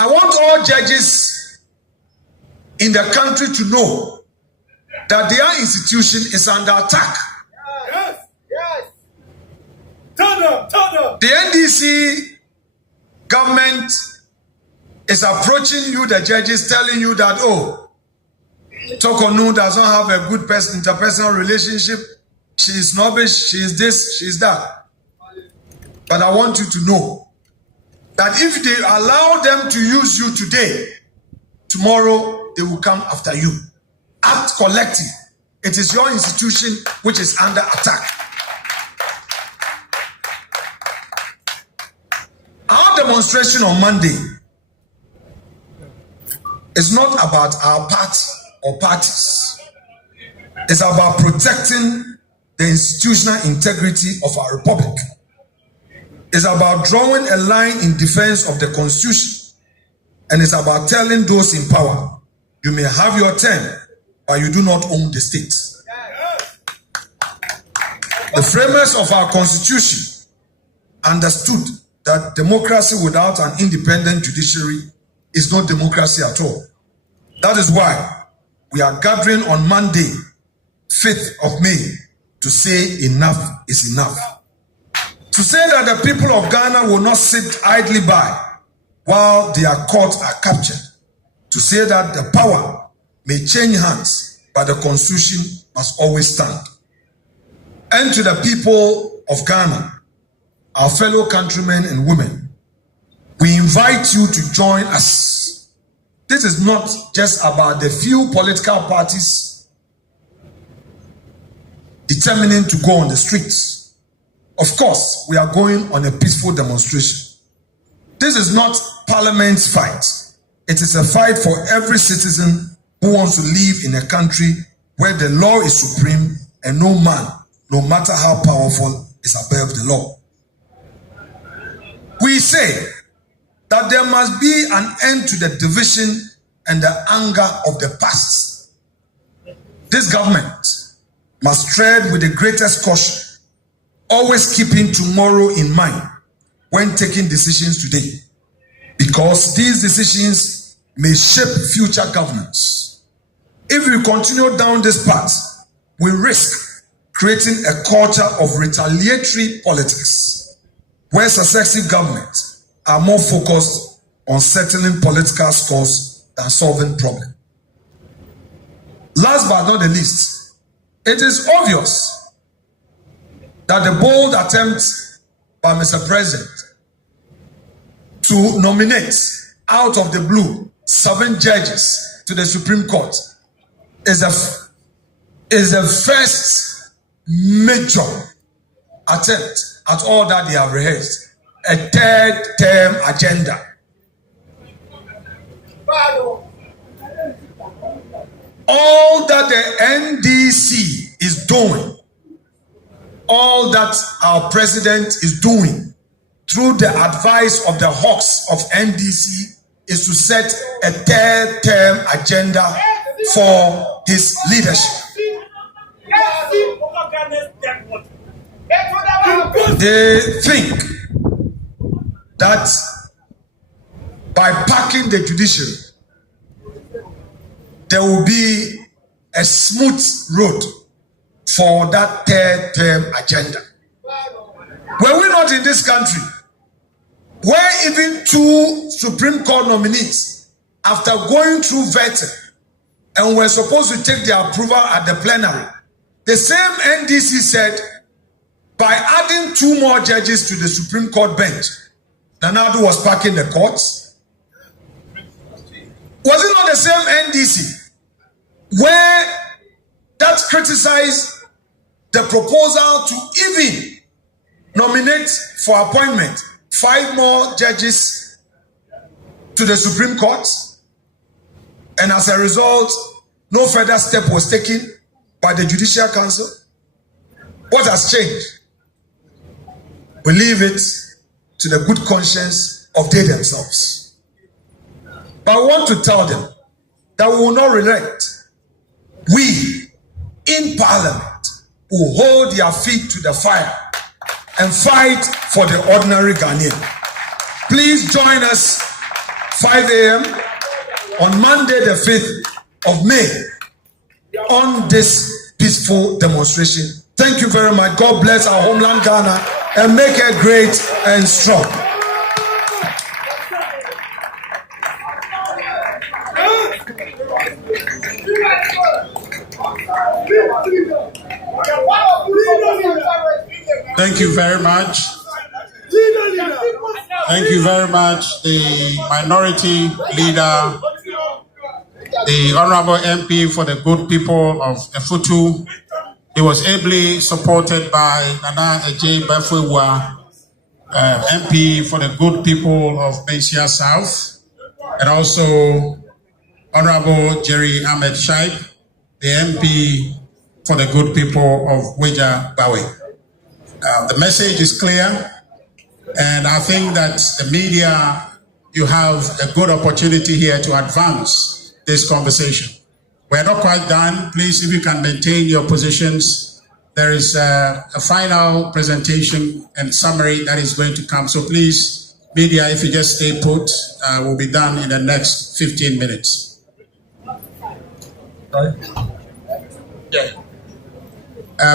I want all judges in the country to know that their institution is under attack. Yes. Yes. Turn up. The NDC government is approaching you, the judges, telling you that, oh, Tokonu does not have a good interpersonal relationship she is snobbish, she is this, she is that. But I want you to know that if they allow them to use you today, tomorrow they will come after you. Act collective. It is your institution which is under attack. Our demonstration on Monday is not about our party or parties. It's about protecting the institutional integrity of our republic. It's about drawing a line in defense of the Constitution. And it's about telling those in power, you may have your term, but you do not own the state. The framers of our Constitution understood that democracy without an independent judiciary is not democracy at all. That is why we are gathering on Monday, 5th of May, to say enough is enough. To say that the people of Ghana will not sit idly by while their courts are captured. To say that the power may change hands, but the Constitution must always stand. And to the people of Ghana, our fellow countrymen and women, we invite you to join us. This is not just about the few political parties determining to go on the streets. Of course, we are going on a peaceful demonstration. This is not Parliament's fight. It is a fight for every citizen who wants to live in a country where the law is supreme and no man, no matter how powerful, is above the law. We say that there must be an end to the division and the anger of the past. This government must tread with the greatest caution, always keeping tomorrow in mind when taking decisions today, because these decisions may shape future governance. If we continue down this path, we risk creating a culture of retaliatory politics, where successive governments are more focused on settling political scores than solving problems. Last but not the least, it is obvious that the bold attempt by Mr. President to nominate out of the blue 7 judges to the Supreme Court is the first major attempt at all that they have rehearsed, a 3rd term agenda. All that the NDC is doing, all that our president is doing through the advice of the hawks of NDC is to set a 3rd term agenda for his leadership. They think that by packing the judiciary, there will be a smooth road for that 3rd term agenda. Were we not in this country where even 2 Supreme Court nominees, after going through vetting and were supposed to take their approval at the plenary, the same NDC said by adding 2 more judges to the Supreme Court bench, Nana Addo was packing the courts? Was it not the same NDC where that criticized the proposal to even nominate for appointment 5 more judges to the Supreme Court, and as a result, no further step was taken by the Judicial Council? What has changed? We leave it to the good conscience of they themselves. But I want to tell them that we will not relent. We in Parliament will hold their feet to the fire and fight for the ordinary Ghanaian. Please join us 5 a.m. on Monday the 5th of May on this peaceful demonstration. Thank you very much. God bless our homeland Ghana and make it great and strong. Wow. Thank you very much. Thank you very much, the minority leader, the Honorable MP for the good people of Efutu. He was ably supported by Nana Ejay Bafewa, MP for the good people of Bensia South, and also Honorable Jerry Ahmed Shaik, the MP for the good people of Weja Bawe. The message is clear, and I think that the media, you have a good opportunity here to advance this conversation. We're not quite done. Please, if you can maintain your positions, there is a final presentation and summary that is going to come. So please, media, if you just stay put, we'll be done in the next 15 minutes. Yeah.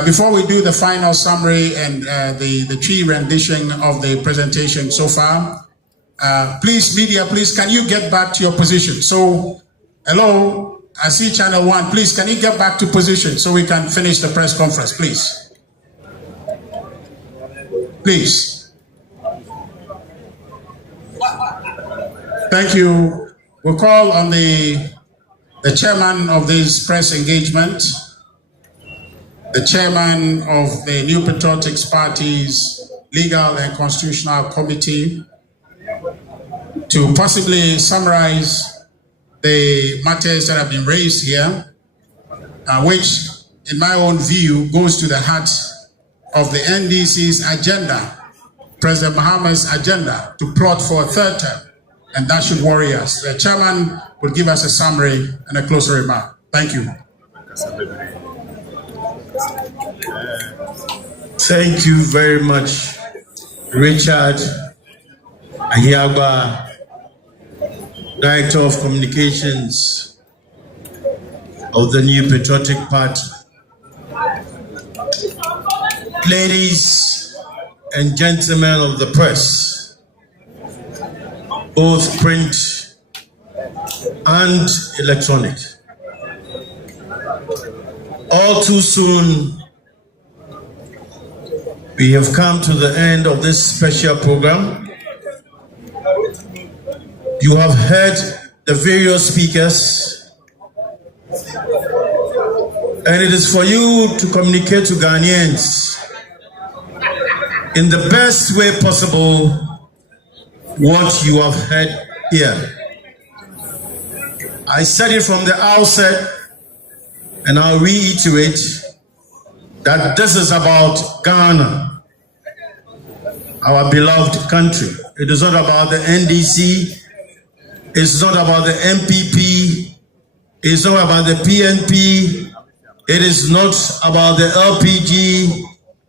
Before we do the final summary and the tree rendition of the presentation so far, please, media, please, can you get back to your position? So, hello, I see channel 1. Please, can you get back to position so we can finish the press conference, please? Please. Thank you. We'll call on the chairman of this press engagement, the chairman of the New Patriotics Party's Legal and Constitutional Committee, to possibly summarize the matters that have been raised here, which, in my own view, goes to the heart of the NDC's agenda, President Mahama's agenda, to plot for a third term, and that should worry us. The chairman will give us a summary and a closing remark. Thank you. Thank you very much, Richard Ahiagba, Director of Communications of the New Patriotic Party. Ladies and gentlemen of the press, both print and electronic, all too soon, we have come to the end of this special program. You have heard the various speakers, and it is for you to communicate to Ghanaians in the best way possible what you have heard here. I said it from the outset, and I'll reiterate that this is about Ghana, our beloved country. It is not about the NDC, it's not about the NPP, it's not about the PNP, it is not about the LPG,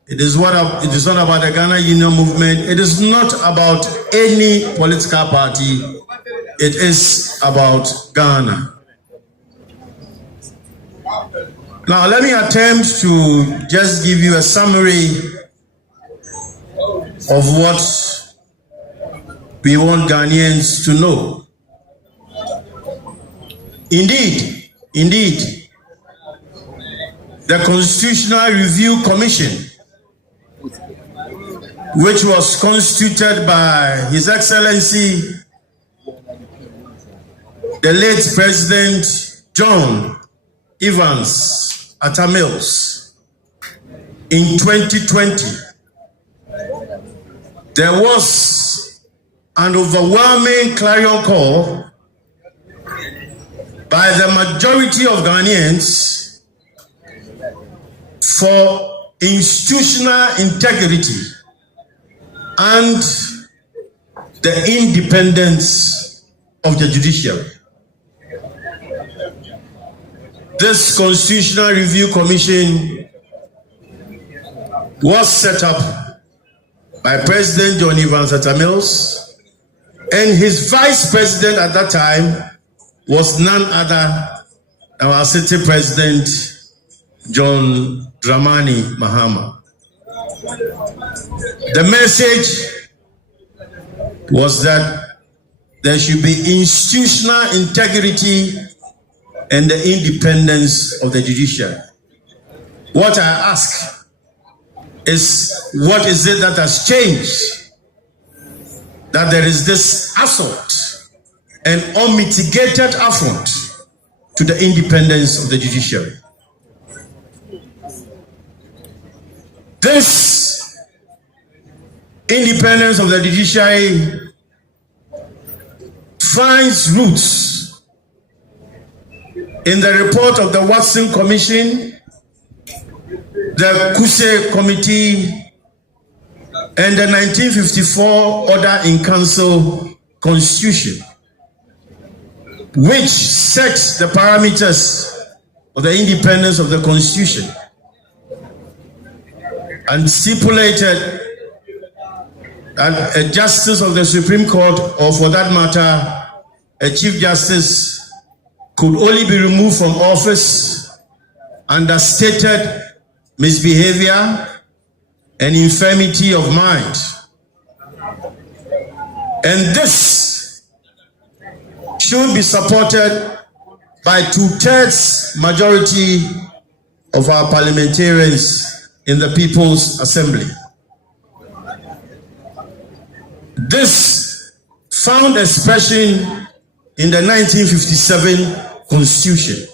it is not about the Ghana Union Movement, it is not about any political party, it is about Ghana. Now, let me attempt to just give you a summary of what we want Ghanaians to know. Indeed, the Constitutional Review Commission, which was constituted by His Excellency, the late President John Evans Atta Mills, in 2020, there was an overwhelming clarion call by the majority of Ghanaians for institutional integrity and the independence of the judiciary. This Constitutional Review Commission was set up by President John Evans Atta Mills, and his vice president at that time was none other than our city president, John Dramani Mahama. The message was that there should be institutional integrity and the independence of the judiciary. What I ask is what is it that has changed? That there is this assault, an unmitigated affront to the independence of the judiciary. This independence of the judiciary finds roots in the report of the Watson Commission, the Kuse Committee, and the 1954 Order in Council Constitution, which sets the parameters of the independence of the Constitution and stipulated that a justice of the Supreme Court, or for that matter, a Chief Justice, could only be removed from office under stated misbehavior and infirmity of mind. And this should be supported by 2/3 majority of our parliamentarians in the People's Assembly. This found expression in the 1957 Constitution.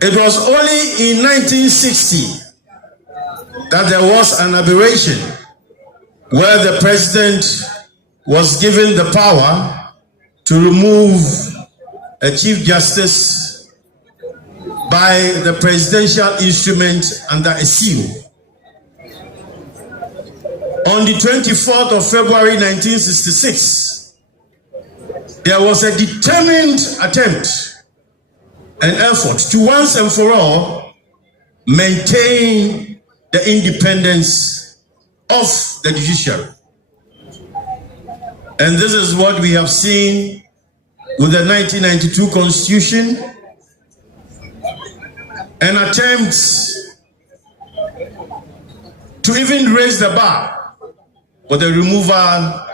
It was only in 1960 that there was an aberration where the president was given the power to remove a Chief Justice by the presidential instrument under a seal. On the 24th of February 1966, there was a determined attempt, an effort to once and for all maintain the independence of the judiciary. And this is what we have seen with the 1992 Constitution, an attempt to even raise the bar for the removal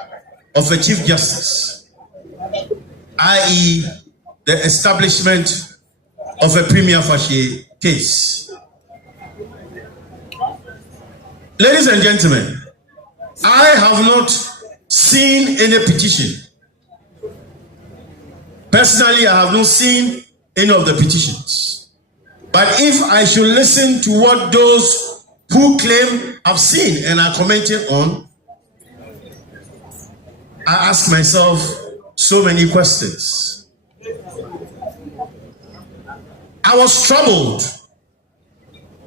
of a Chief Justice, i.e. the establishment of a prima facie case. Ladies and gentlemen, I have not seen any petition. Personally, I have not seen any of the petitions. But if I should listen to what those who claim have seen and are commenting on, I ask myself so many questions. I was troubled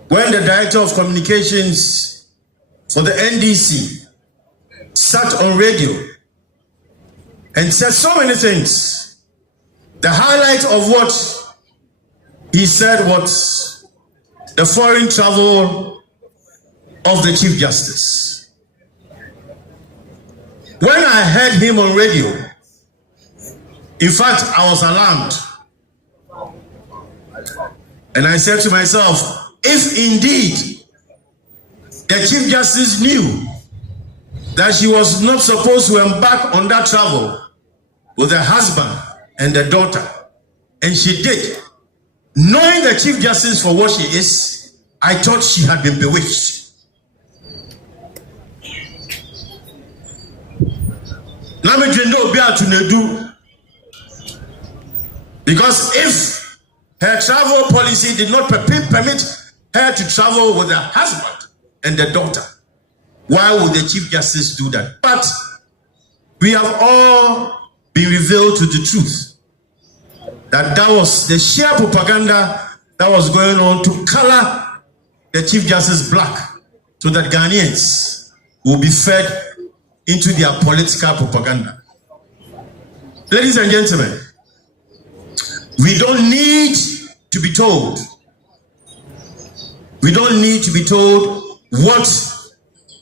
when the Director of Communications for the NDC sat on radio and said so many things. The highlight of what he said was the foreign travel of the Chief Justice. When I heard him on radio, in fact, I was alarmed. And I said to myself, if indeed the Chief Justice knew that she was not supposed to embark on that travel with her husband and the daughter, and she did, knowing the Chief Justice for what she is, I thought she had been bewitched. Because if her travel policy did not permit her to travel with her husband and the daughter, why would the Chief Justice do that? But we have all been revealed to the truth that that was the sheer propaganda that was going on to color the Chief Justice black so that Ghanaians will be fed into their political propaganda. Ladies and gentlemen, we don't need to be told. We don't need to be told what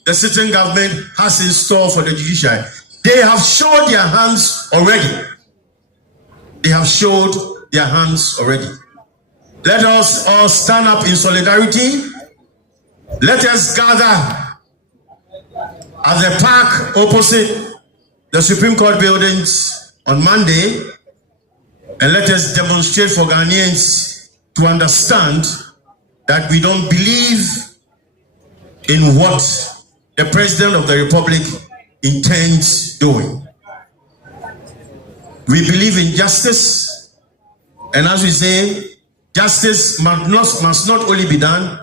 the sitting government has in store for the judiciary. They have showed their hands already. They have showed their hands already. Let us all stand up in solidarity. Let us gather at the park opposite the Supreme Court buildings on Monday, and let us demonstrate for Ghanaians to understand that we don't believe in what the President of the Republic intends doing. We believe in justice, and as we say, justice must not only be done,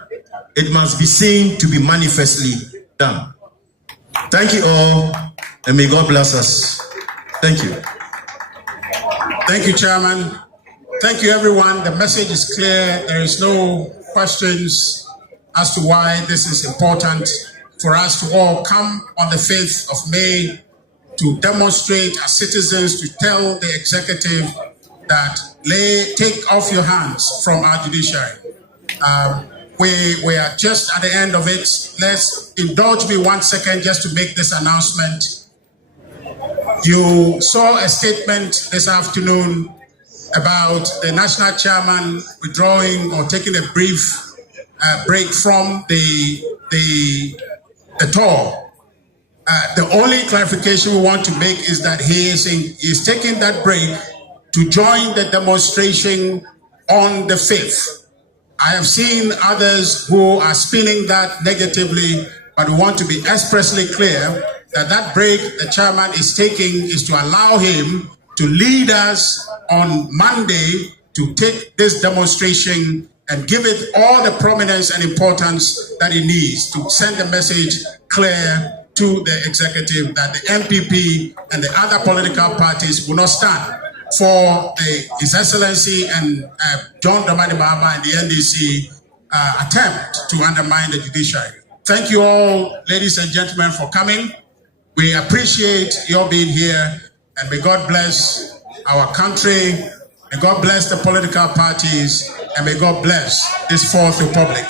it must be seen to be manifestly done. Thank you all, and may God bless us. Thank you. Thank you, Chairman. Thank you, everyone. The message is clear. There is no questions as to why this is important for us to all come on the 5th of May to demonstrate as citizens, to tell the executive that take off your hands from our judiciary. We are just at the end of it. Let's indulge me 1 second just to make this announcement. You saw a statement this afternoon about the national chairman withdrawing or taking a brief break from the tour. The only clarification we want to make is that he is taking that break to join the demonstration on the 5th. I have seen others who are spinning that negatively, but we want to be expressly clear that that break the chairman is taking is to allow him to lead us on Monday to take this demonstration and give it all the prominence and importance that it needs to send a message clear to the executive that the NPP and the other political parties will not stand for His Excellency and John Dramani Mahama and the NDC attempt to undermine the judiciary. Thank you all, ladies and gentlemen, for coming. We appreciate your being here, and may God bless our country, may God bless the political parties, and may God bless this fourth republic.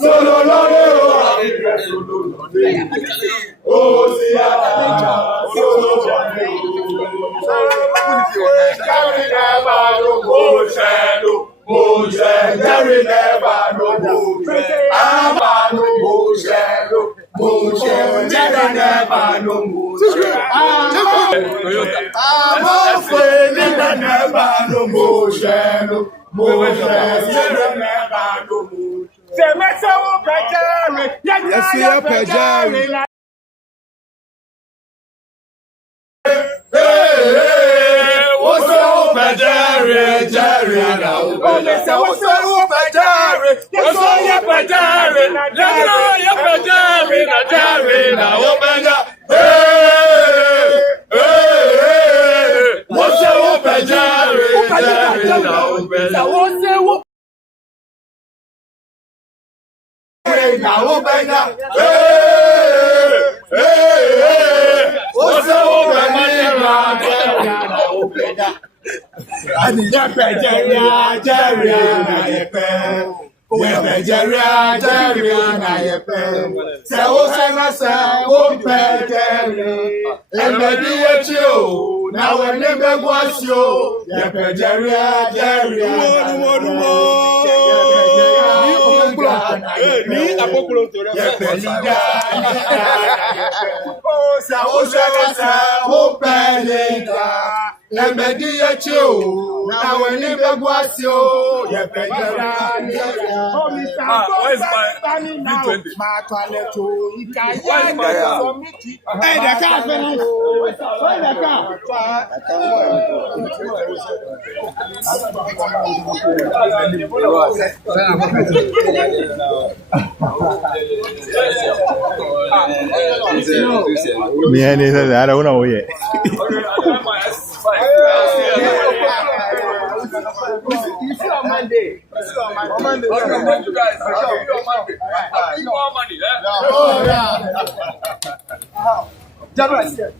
Solo I don't know yet. You see on Monday. On Monday. You guys. More money, January.